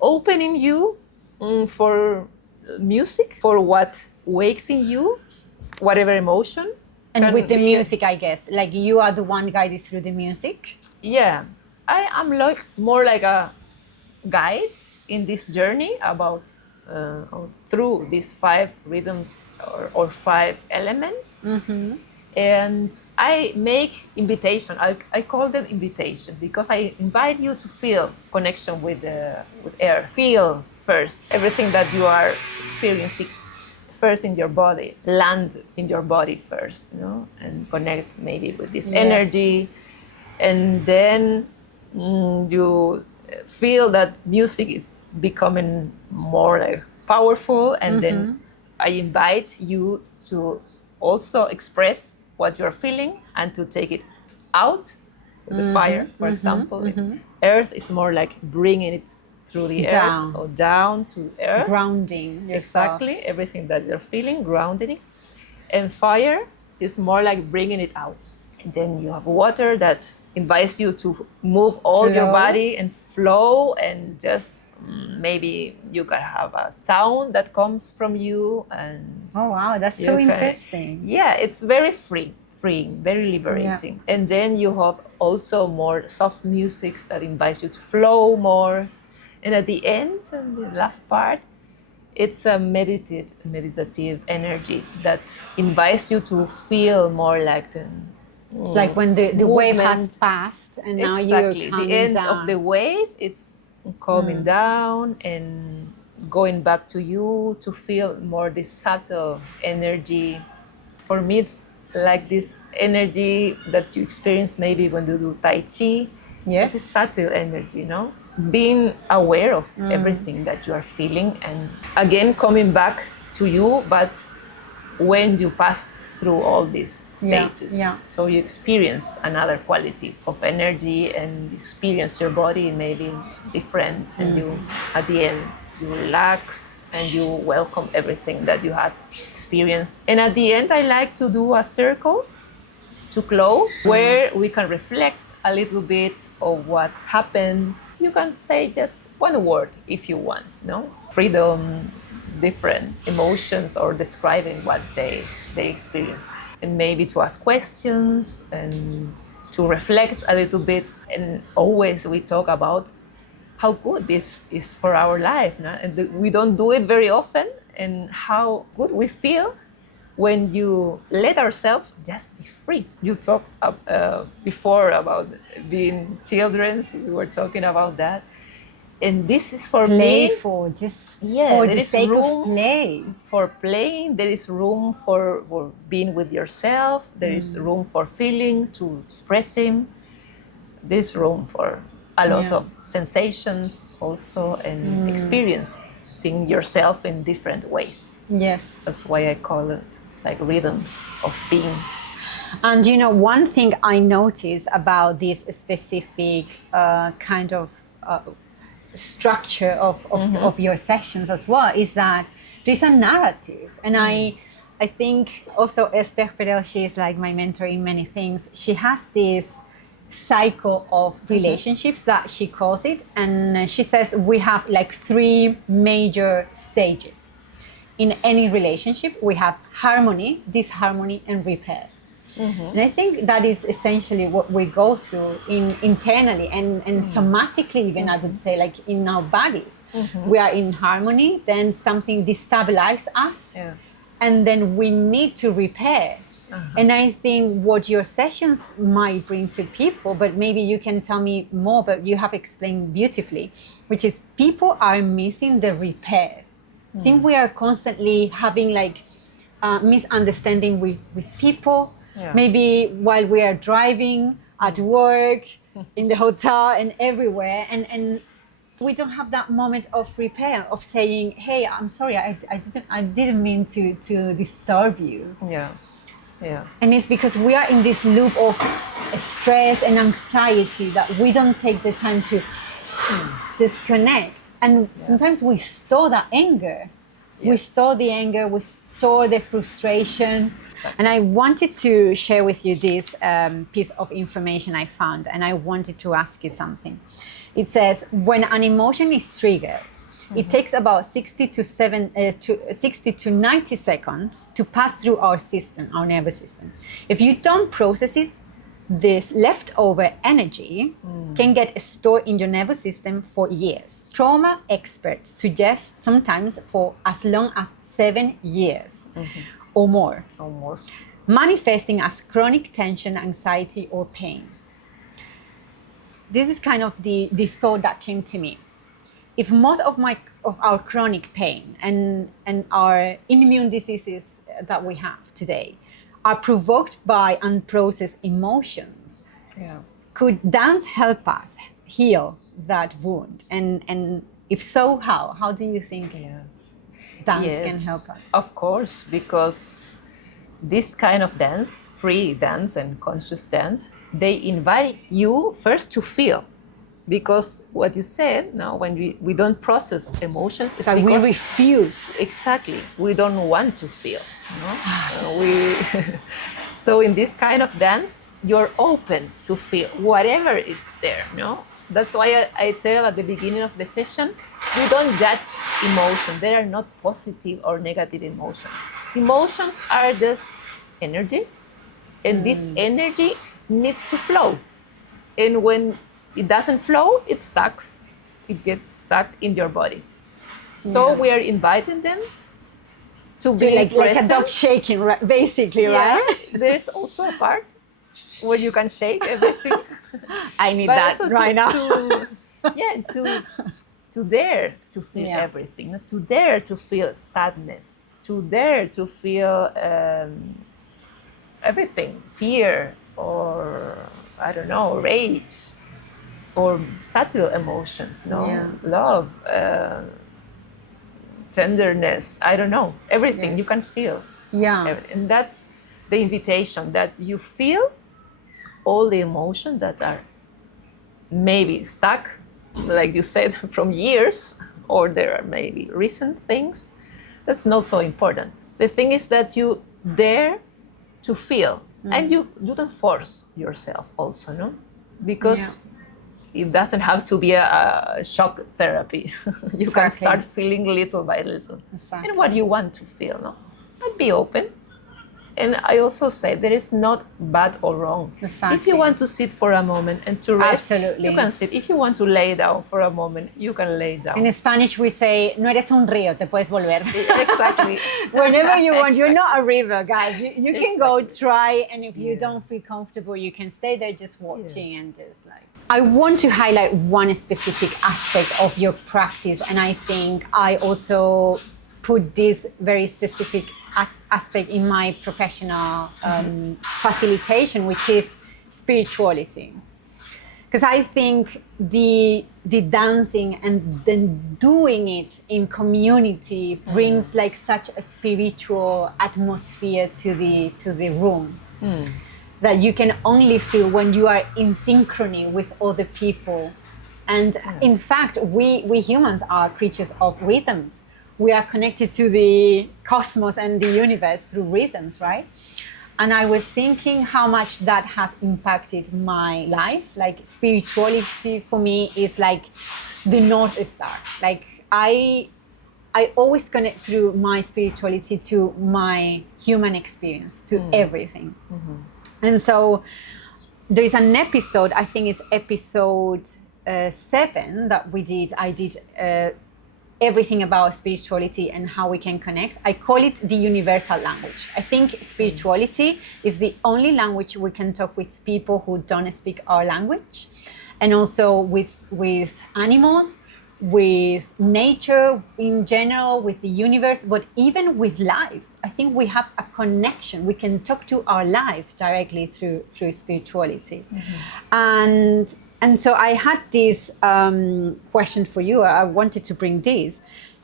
opening you for music, for what wakes in you, whatever emotion. And with the music, I guess, like you are the one guided through the music. Yeah, I am like more like a guide in this journey about through these 5 rhythms or 5 elements. And I make invitation. I call them invitation, because I invite you to feel connection with air. Feel first everything that you are experiencing first in your body, land in your body first, and connect maybe with this energy. And then you feel that music is becoming more like powerful. And then I invite you to also express what you're feeling and to take it out with the fire, for example. Earth is more like bringing it through the earth or down to earth. Grounding yourself. Exactly, everything that you're feeling, grounding it. And fire is more like bringing it out. And then you have water that invites you to move all your body and flow, and just maybe you can have a sound that comes from you. And oh wow, that's so interesting. Yeah, it's very freeing, very liberating. And then you have also more soft music that invites you to flow more. And at the end, the last part, it's a meditative energy that invites you to feel more like it's like when the wave has passed and now you're coming the end down. of the wave, it's coming down and going back to you to feel more this subtle energy. For me, it's like this energy that you experience maybe when you do Tai Chi. Yes. This subtle energy, being aware of everything that you are feeling, and again coming back to you, but when you pass through all these stages. So you experience another quality of energy, and you experience your body maybe different, and you at the end you relax and you welcome everything that you have experienced. And at the end, I like to do a circle to close, where we can reflect a little bit of what happened. You can say just one word if you want, freedom, different emotions, or describing what they experienced. And maybe to ask questions and to reflect a little bit. And always we talk about how good this is for our life, and we don't do it very often, and how good we feel when you let ourselves just be free. You talked before about being children, so we were talking about that. And this is for playful, just for the sake of play. For playing, there is room for being with yourself. There is room for feeling, to expressing. There is room for a lot of sensations also, and experiencing yourself in different ways. Yes. That's why I call it like rhythms of being. And one thing I noticed about this specific kind of structure of your sessions as well is that there's a narrative. And I think also Esther Perel, she is like my mentor in many things. She has this cycle of relationships that she calls it, and she says we have like 3 major stages in any relationship. We have harmony, disharmony, and repair. And I think that is essentially what we go through internally and somatically, even I would say, like in our bodies. We are in harmony, then something destabilizes us, and then we need to repair. And I think what your sessions might bring to people, but maybe you can tell me more, but you have explained beautifully, which is people are missing the repair. I think we are constantly having like misunderstanding with people. Maybe while we are driving, at work, in the hotel, and everywhere, and we don't have that moment of repair, of saying, "Hey, I'm sorry, I didn't mean to disturb you." And it's because we are in this loop of stress and anxiety that we don't take the time to disconnect. And sometimes we store that anger. We store the anger. We store the frustration. And I wanted to share with you this piece of information I found, and I wanted to ask you something. It says, when an emotion is triggered, it takes about 60 to 90 seconds to pass through our system, our nervous system. If you don't process it, this leftover energy can get stored in your nervous system for years. Trauma experts suggest sometimes for as long as 7 years. Or more, manifesting as chronic tension, anxiety, or pain. This is kind of the thought that came to me. if most of our chronic pain and our immune diseases that we have today are provoked by unprocessed emotions, Yeah. could dance help us heal that wound? And if so, how? How do you think dance can help us? Of course, because this kind of dance, free dance and conscious dance, they invite you first to feel. Because what you said, now when we don't process emotions, it's So we because refuse. exactly we don't want to feel. So in this kind of dance, you're open to feel whatever it's there. That's why I tell at the beginning of the session, we don't judge emotion. They are not positive or negative emotion. Emotions are just energy, and this energy needs to flow. And when it doesn't flow, it stucks. It gets stuck in your body. So we are inviting them to be like a dog shaking, basically, right? There's also a part where you can shake everything. I need that right now. To dare to feel everything, to dare to feel sadness, to dare to feel everything, fear, or I don't know, rage, or subtle emotions, love, tenderness, I don't know, everything you can feel. And that's the invitation, that you feel all the emotions that are maybe stuck, like you said, from years, or there are maybe recent things. That's not so important. The thing is that you dare to feel, and you don't force yourself also, no? Because it doesn't have to be a shock therapy. You can start feeling little by little. And what you want to feel, no? And be open. And I also say there is not bad or wrong. If you want to sit for a moment and to rest, you can sit. If you want to lay down for a moment, you can lay down. In Spanish we say, no eres un río, te puedes volver. Exactly. Whenever you want. You're not a river, guys. You can go try, and if you don't feel comfortable, you can stay there just watching and just like... I want to highlight one specific aspect of your practice, and I think I also put this very specific aspect in my professional facilitation, which is spirituality. Because I think the dancing and then doing it in community brings like such a spiritual atmosphere to the room that you can only feel when you are in synchrony with other people. And in fact, we humans are creatures of rhythms. We are connected to the cosmos and the universe through rhythms, right? And I was thinking how much that has impacted my life. Like spirituality for me is like the North Star. Like I always connect through my spirituality to my human experience, to everything. And so there is an episode, I think it's episode 7 that I did everything about spirituality and how we can connect. I call it the universal language. I think spirituality is the only language we can talk with people who don't speak our language, and also with animals, with nature in general, with the universe, but even with life. I think we have a connection. We can talk to our life directly through spirituality. And so I had this question for you. I wanted to bring this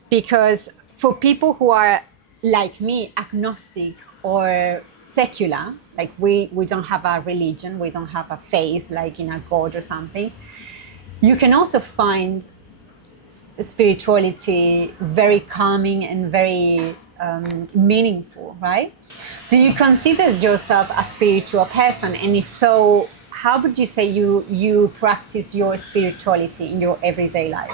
because for people who are like me, agnostic or secular, like we don't have a religion, we don't have a faith like in a God or something, you can also find spirituality very calming and very meaningful, right? Do you consider yourself a spiritual person? And if so, how would you say you practice your spirituality in your everyday life?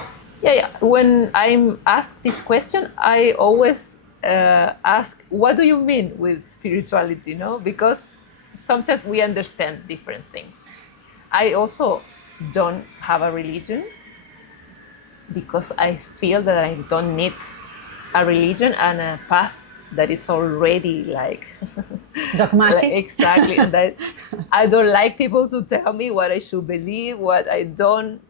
When I'm asked this question, I always ask, what do you mean with spirituality? Because sometimes we understand different things. I also don't have a religion because I feel that I don't need a religion and a path that is already like dogmatic. Exactly. And that I don't like people to tell me what I should believe, what I don't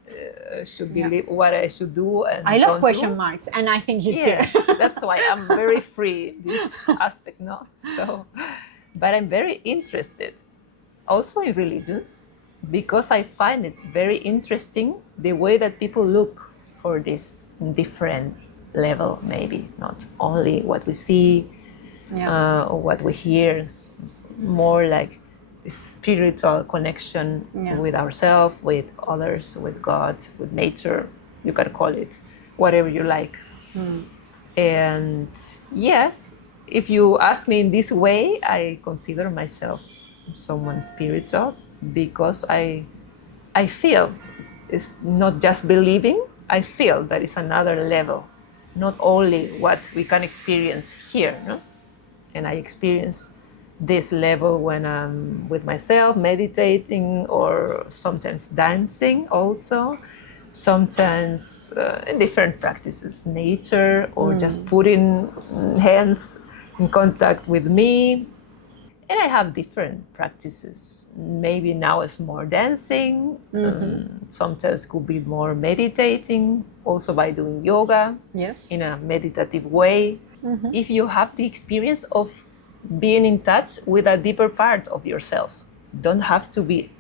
should believe, what I should do, and I love don't question do. marks, and I think you Yeah, too. that's why I'm very free this aspect, no? So, but I'm very interested also in religions because I find it very interesting the way that people look for this different level, maybe not only what we see or what we hear, more like this spiritual connection with ourselves, with others, with God, with nature. You can call it whatever you like. And yes, if you ask me in this way, I consider myself someone spiritual because I feel it's not just believing. I feel that it's another level, not only what we can experience here, no? And I experience this level when I'm with myself, meditating, or sometimes dancing also, sometimes in different practices, nature, or just putting hands in contact with me. And I have different practices. Maybe now it's more dancing, sometimes could be more meditating, also by doing yoga in a meditative way. If you have the experience of being in touch with a deeper part of yourself, don't have to be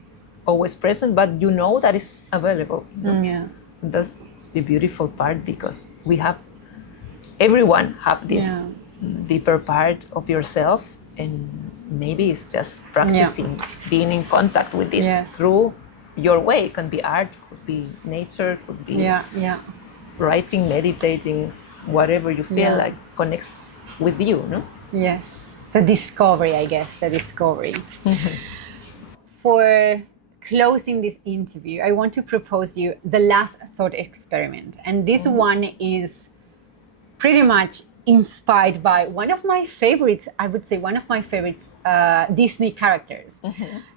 always present, but you know that it's available. That's the beautiful part, because everyone have this deeper part of yourself, and maybe it's just practicing being in contact with this through your way. It can be art, could be nature, could be writing, meditating, whatever you feel like connects with you, no? Yes, the discovery, I guess, the discovery. For closing this interview, I want to propose you the last thought experiment. And this one is pretty much inspired by one of my favorites, I would say one of my favorite Disney characters.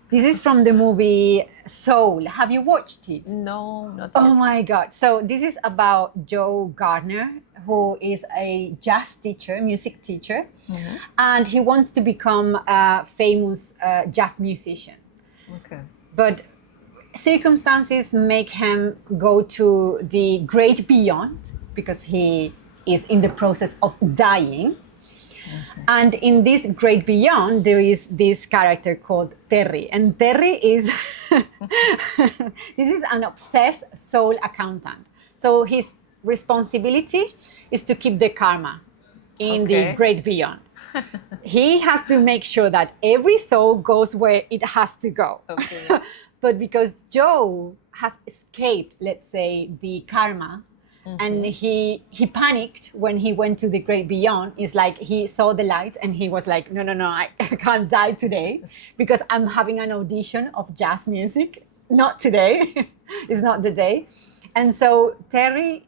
This is from the movie Soul. Have you watched it? No, not yet. Oh my God. So this is about Joe Gardner, who is a jazz teacher, music teacher, and he wants to become a famous jazz musician. Okay. But circumstances make him go to the great beyond, because he is in the process of dying. And in this great beyond, there is this character called Terry. And Terry is, this is an obsessed soul accountant. So his responsibility is to keep the karma in the great beyond. He has to make sure that every soul goes where it has to go. But because Joe has escaped, let's say, the karma, and he panicked when he went to the great beyond. It's like he saw the light and he was like, no, I can't die today because I'm having an audition of jazz music. Not today. It's not the day. And so Terry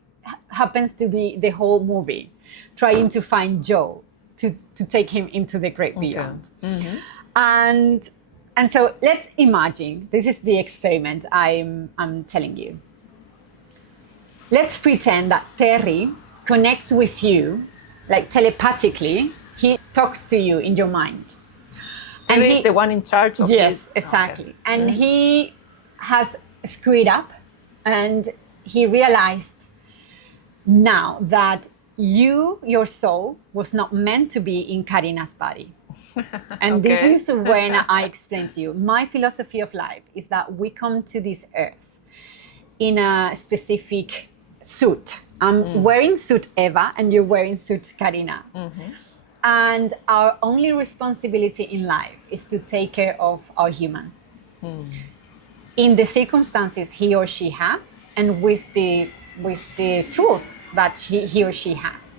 happens to be the whole movie trying to find Joe to take him into the great beyond. And so let's imagine, this is the experiment I'm telling you. Let's pretend that Terry connects with you, like telepathically. He talks to you in your mind. And he's the one in charge of this. Yes, exactly. And he has screwed up, and he realized now that your soul, was not meant to be in Karina's body. And this is when I explain to you, my philosophy of life is that we come to this earth in a specific suit. I'm wearing suit Eva, and you're wearing suit Karina. And our only responsibility in life is to take care of our human. In the circumstances he or she has, and with the tools that he or she has.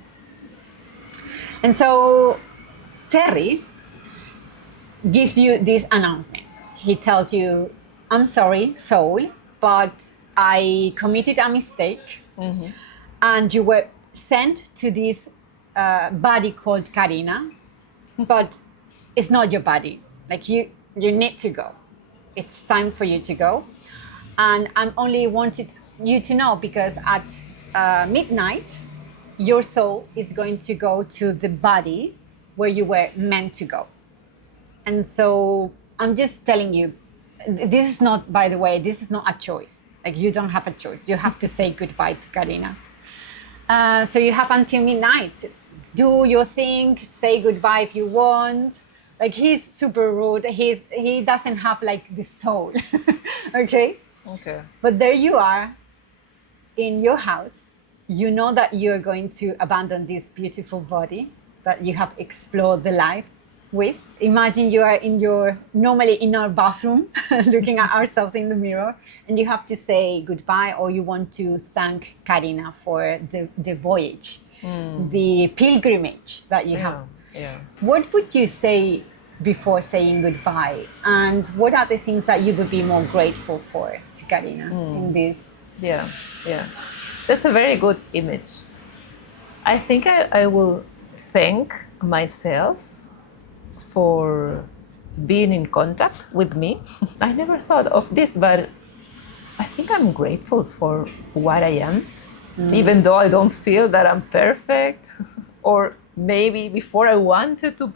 And so Terry gives you this announcement. He tells you, I'm sorry, soul, but I committed a mistake, and you were sent to this body called Karina, but it's not your body. Like you need to go. It's time for you to go. And I'm only wanted you to know because at midnight, your soul is going to go to the body where you were meant to go. And so I'm just telling you, this is not, by the way, this is not a choice. Like you don't have a choice. You have to say goodbye to Karina. So you have until midnight. Do your thing, say goodbye if you want. Like he's super rude. He doesn't have like the soul. Okay? Okay. But there you are in your house. You know that you're going to abandon this beautiful body that you have explored the life with. Imagine you are normally in our bathroom looking at ourselves in the mirror, and you have to say goodbye, or you want to thank Karina for the voyage, the pilgrimage that you have. Yeah. What would you say before saying goodbye? And what are the things that you would be more grateful for to Karina in this? Yeah. That's a very good image. I think I will thank myself for being in contact with me. I never thought of this, but I think I'm grateful for what I am, even though I don't feel that I'm perfect, or maybe before I wanted to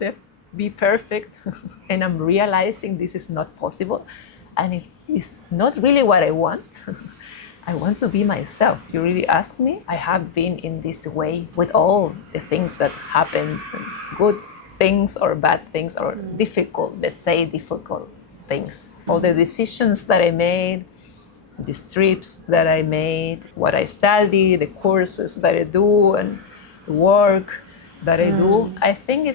be perfect, and I'm realizing this is not possible, and it's not really what I want. I want to be myself. You really ask me? I have been in this way with all the things that happened, good things or bad things, or difficult things. All the decisions that I made, the trips that I made, what I study, the courses that I do, and the work that I do. I think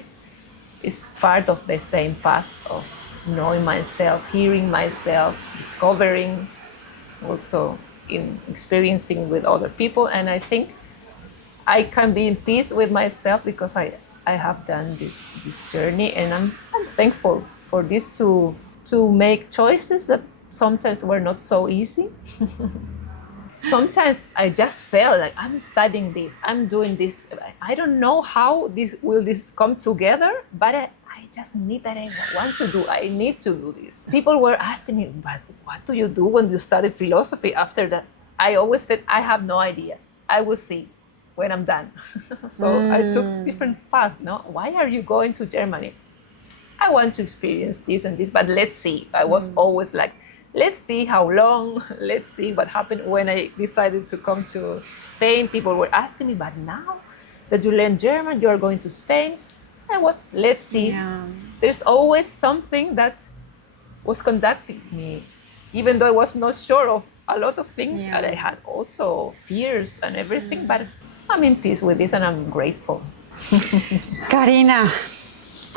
it's part of the same path of knowing myself, hearing myself, discovering, also in experiencing with other people. And I think I can be in peace with myself because I have done this journey, and I'm thankful for this to make choices that sometimes were not so easy. Sometimes I just felt like I'm studying this, I'm doing this. I don't know how this will come together, but I just need that. I need to do this. People were asking me, but what do you do when you study philosophy after that? I always said, I have no idea. I will see when I'm done. So I took different path. No, why are you going to Germany? I want to experience this and this, but let's see. I was always like, let's see how long, let's see what happened. When I decided to come to Spain, people were asking me, but now that you learn German, you are going to Spain. Let's see. Yeah. There's always something that was conducting me, even though I was not sure of a lot of things. Yeah. And I had also fears and everything, but I'm in peace with this and I'm grateful. Karina,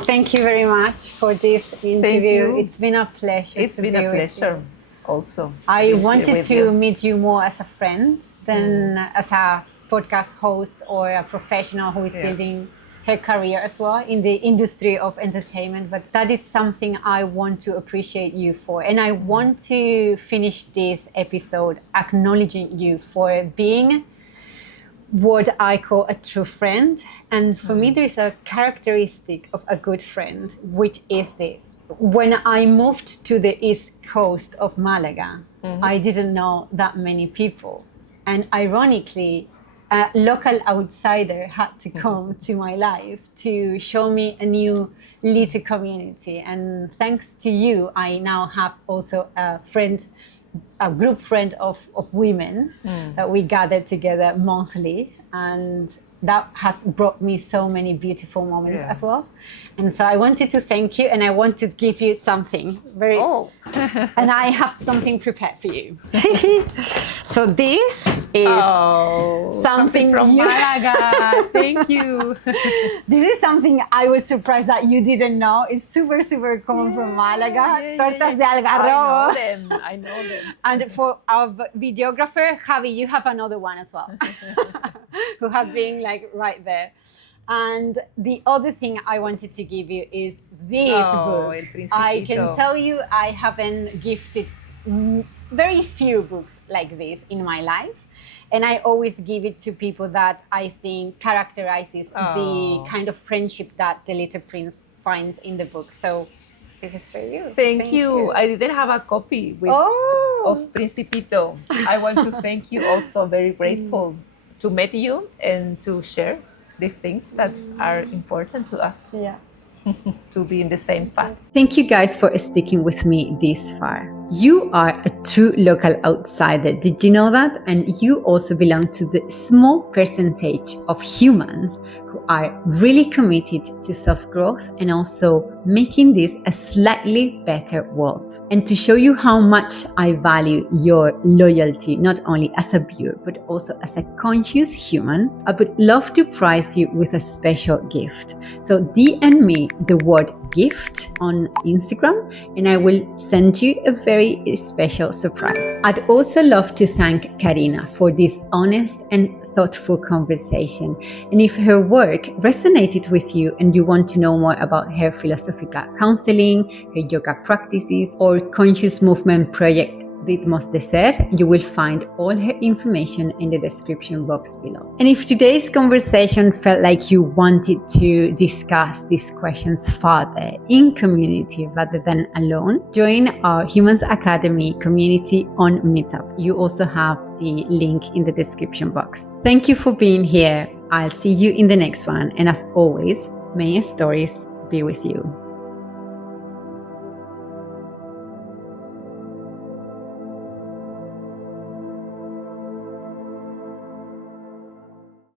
thank you very much for this interview. It's been a pleasure. It's been a pleasure also. I wanted to meet you more as a friend than as a podcast host or a professional who is building her career as well in the industry of entertainment. But that is something I want to appreciate you for. And I want to finish this episode acknowledging you for being what I call a true friend. And for me, there is a characteristic of a good friend, which is this. When I moved to the east coast of Malaga, I didn't know that many people. And ironically, a local outsider had to come to my life to show me a new little community. And thanks to you, I now have also a group friend of women that we gather together monthly, and that has brought me so many beautiful moments as well. And so I wanted to thank you, and I want to give you something and I have something prepared for you. So this is something from Malaga. Thank you. This is something I was surprised that you didn't know. It's super, super common from Malaga. Tortas de algarrobo. I know them. And for our videographer, Javi, you have another one as well, who has been like right there. And the other thing I wanted to give you is this book. I can tell you I haven't gifted very few books like this in my life. And I always give it to people that I think characterizes the kind of friendship that the little prince finds in the book. So this is for you. Thank you. I didn't have a copy of Principito. I want to thank you also. Very grateful to meet you and to share the things that are important to us. Yeah. To be in the same path. Thank you guys for sticking with me this far. You are a true local outsider. Did you know that? And you also belong to the small percentage of humans who are really committed to self-growth and also making this a slightly better world. And to show you how much I value your loyalty, not only as a viewer, but also as a conscious human, I would love to prize you with a special gift. So DM me the word gift on Instagram and I will send you a very special surprise. I'd also love to thank Karina for this honest and thoughtful conversation. And if her work resonated with you and you want to know more about her philosophical counseling, her yoga practices, or conscious movement project Ritmos de Ser, you will find all her information in the description box below. And if today's conversation felt like you wanted to discuss these questions further in community rather than alone, join our Humans Academy community on Meetup. You also have the link in the description box. Thank you for being here. I'll see you in the next one. And as always, may stories be with you.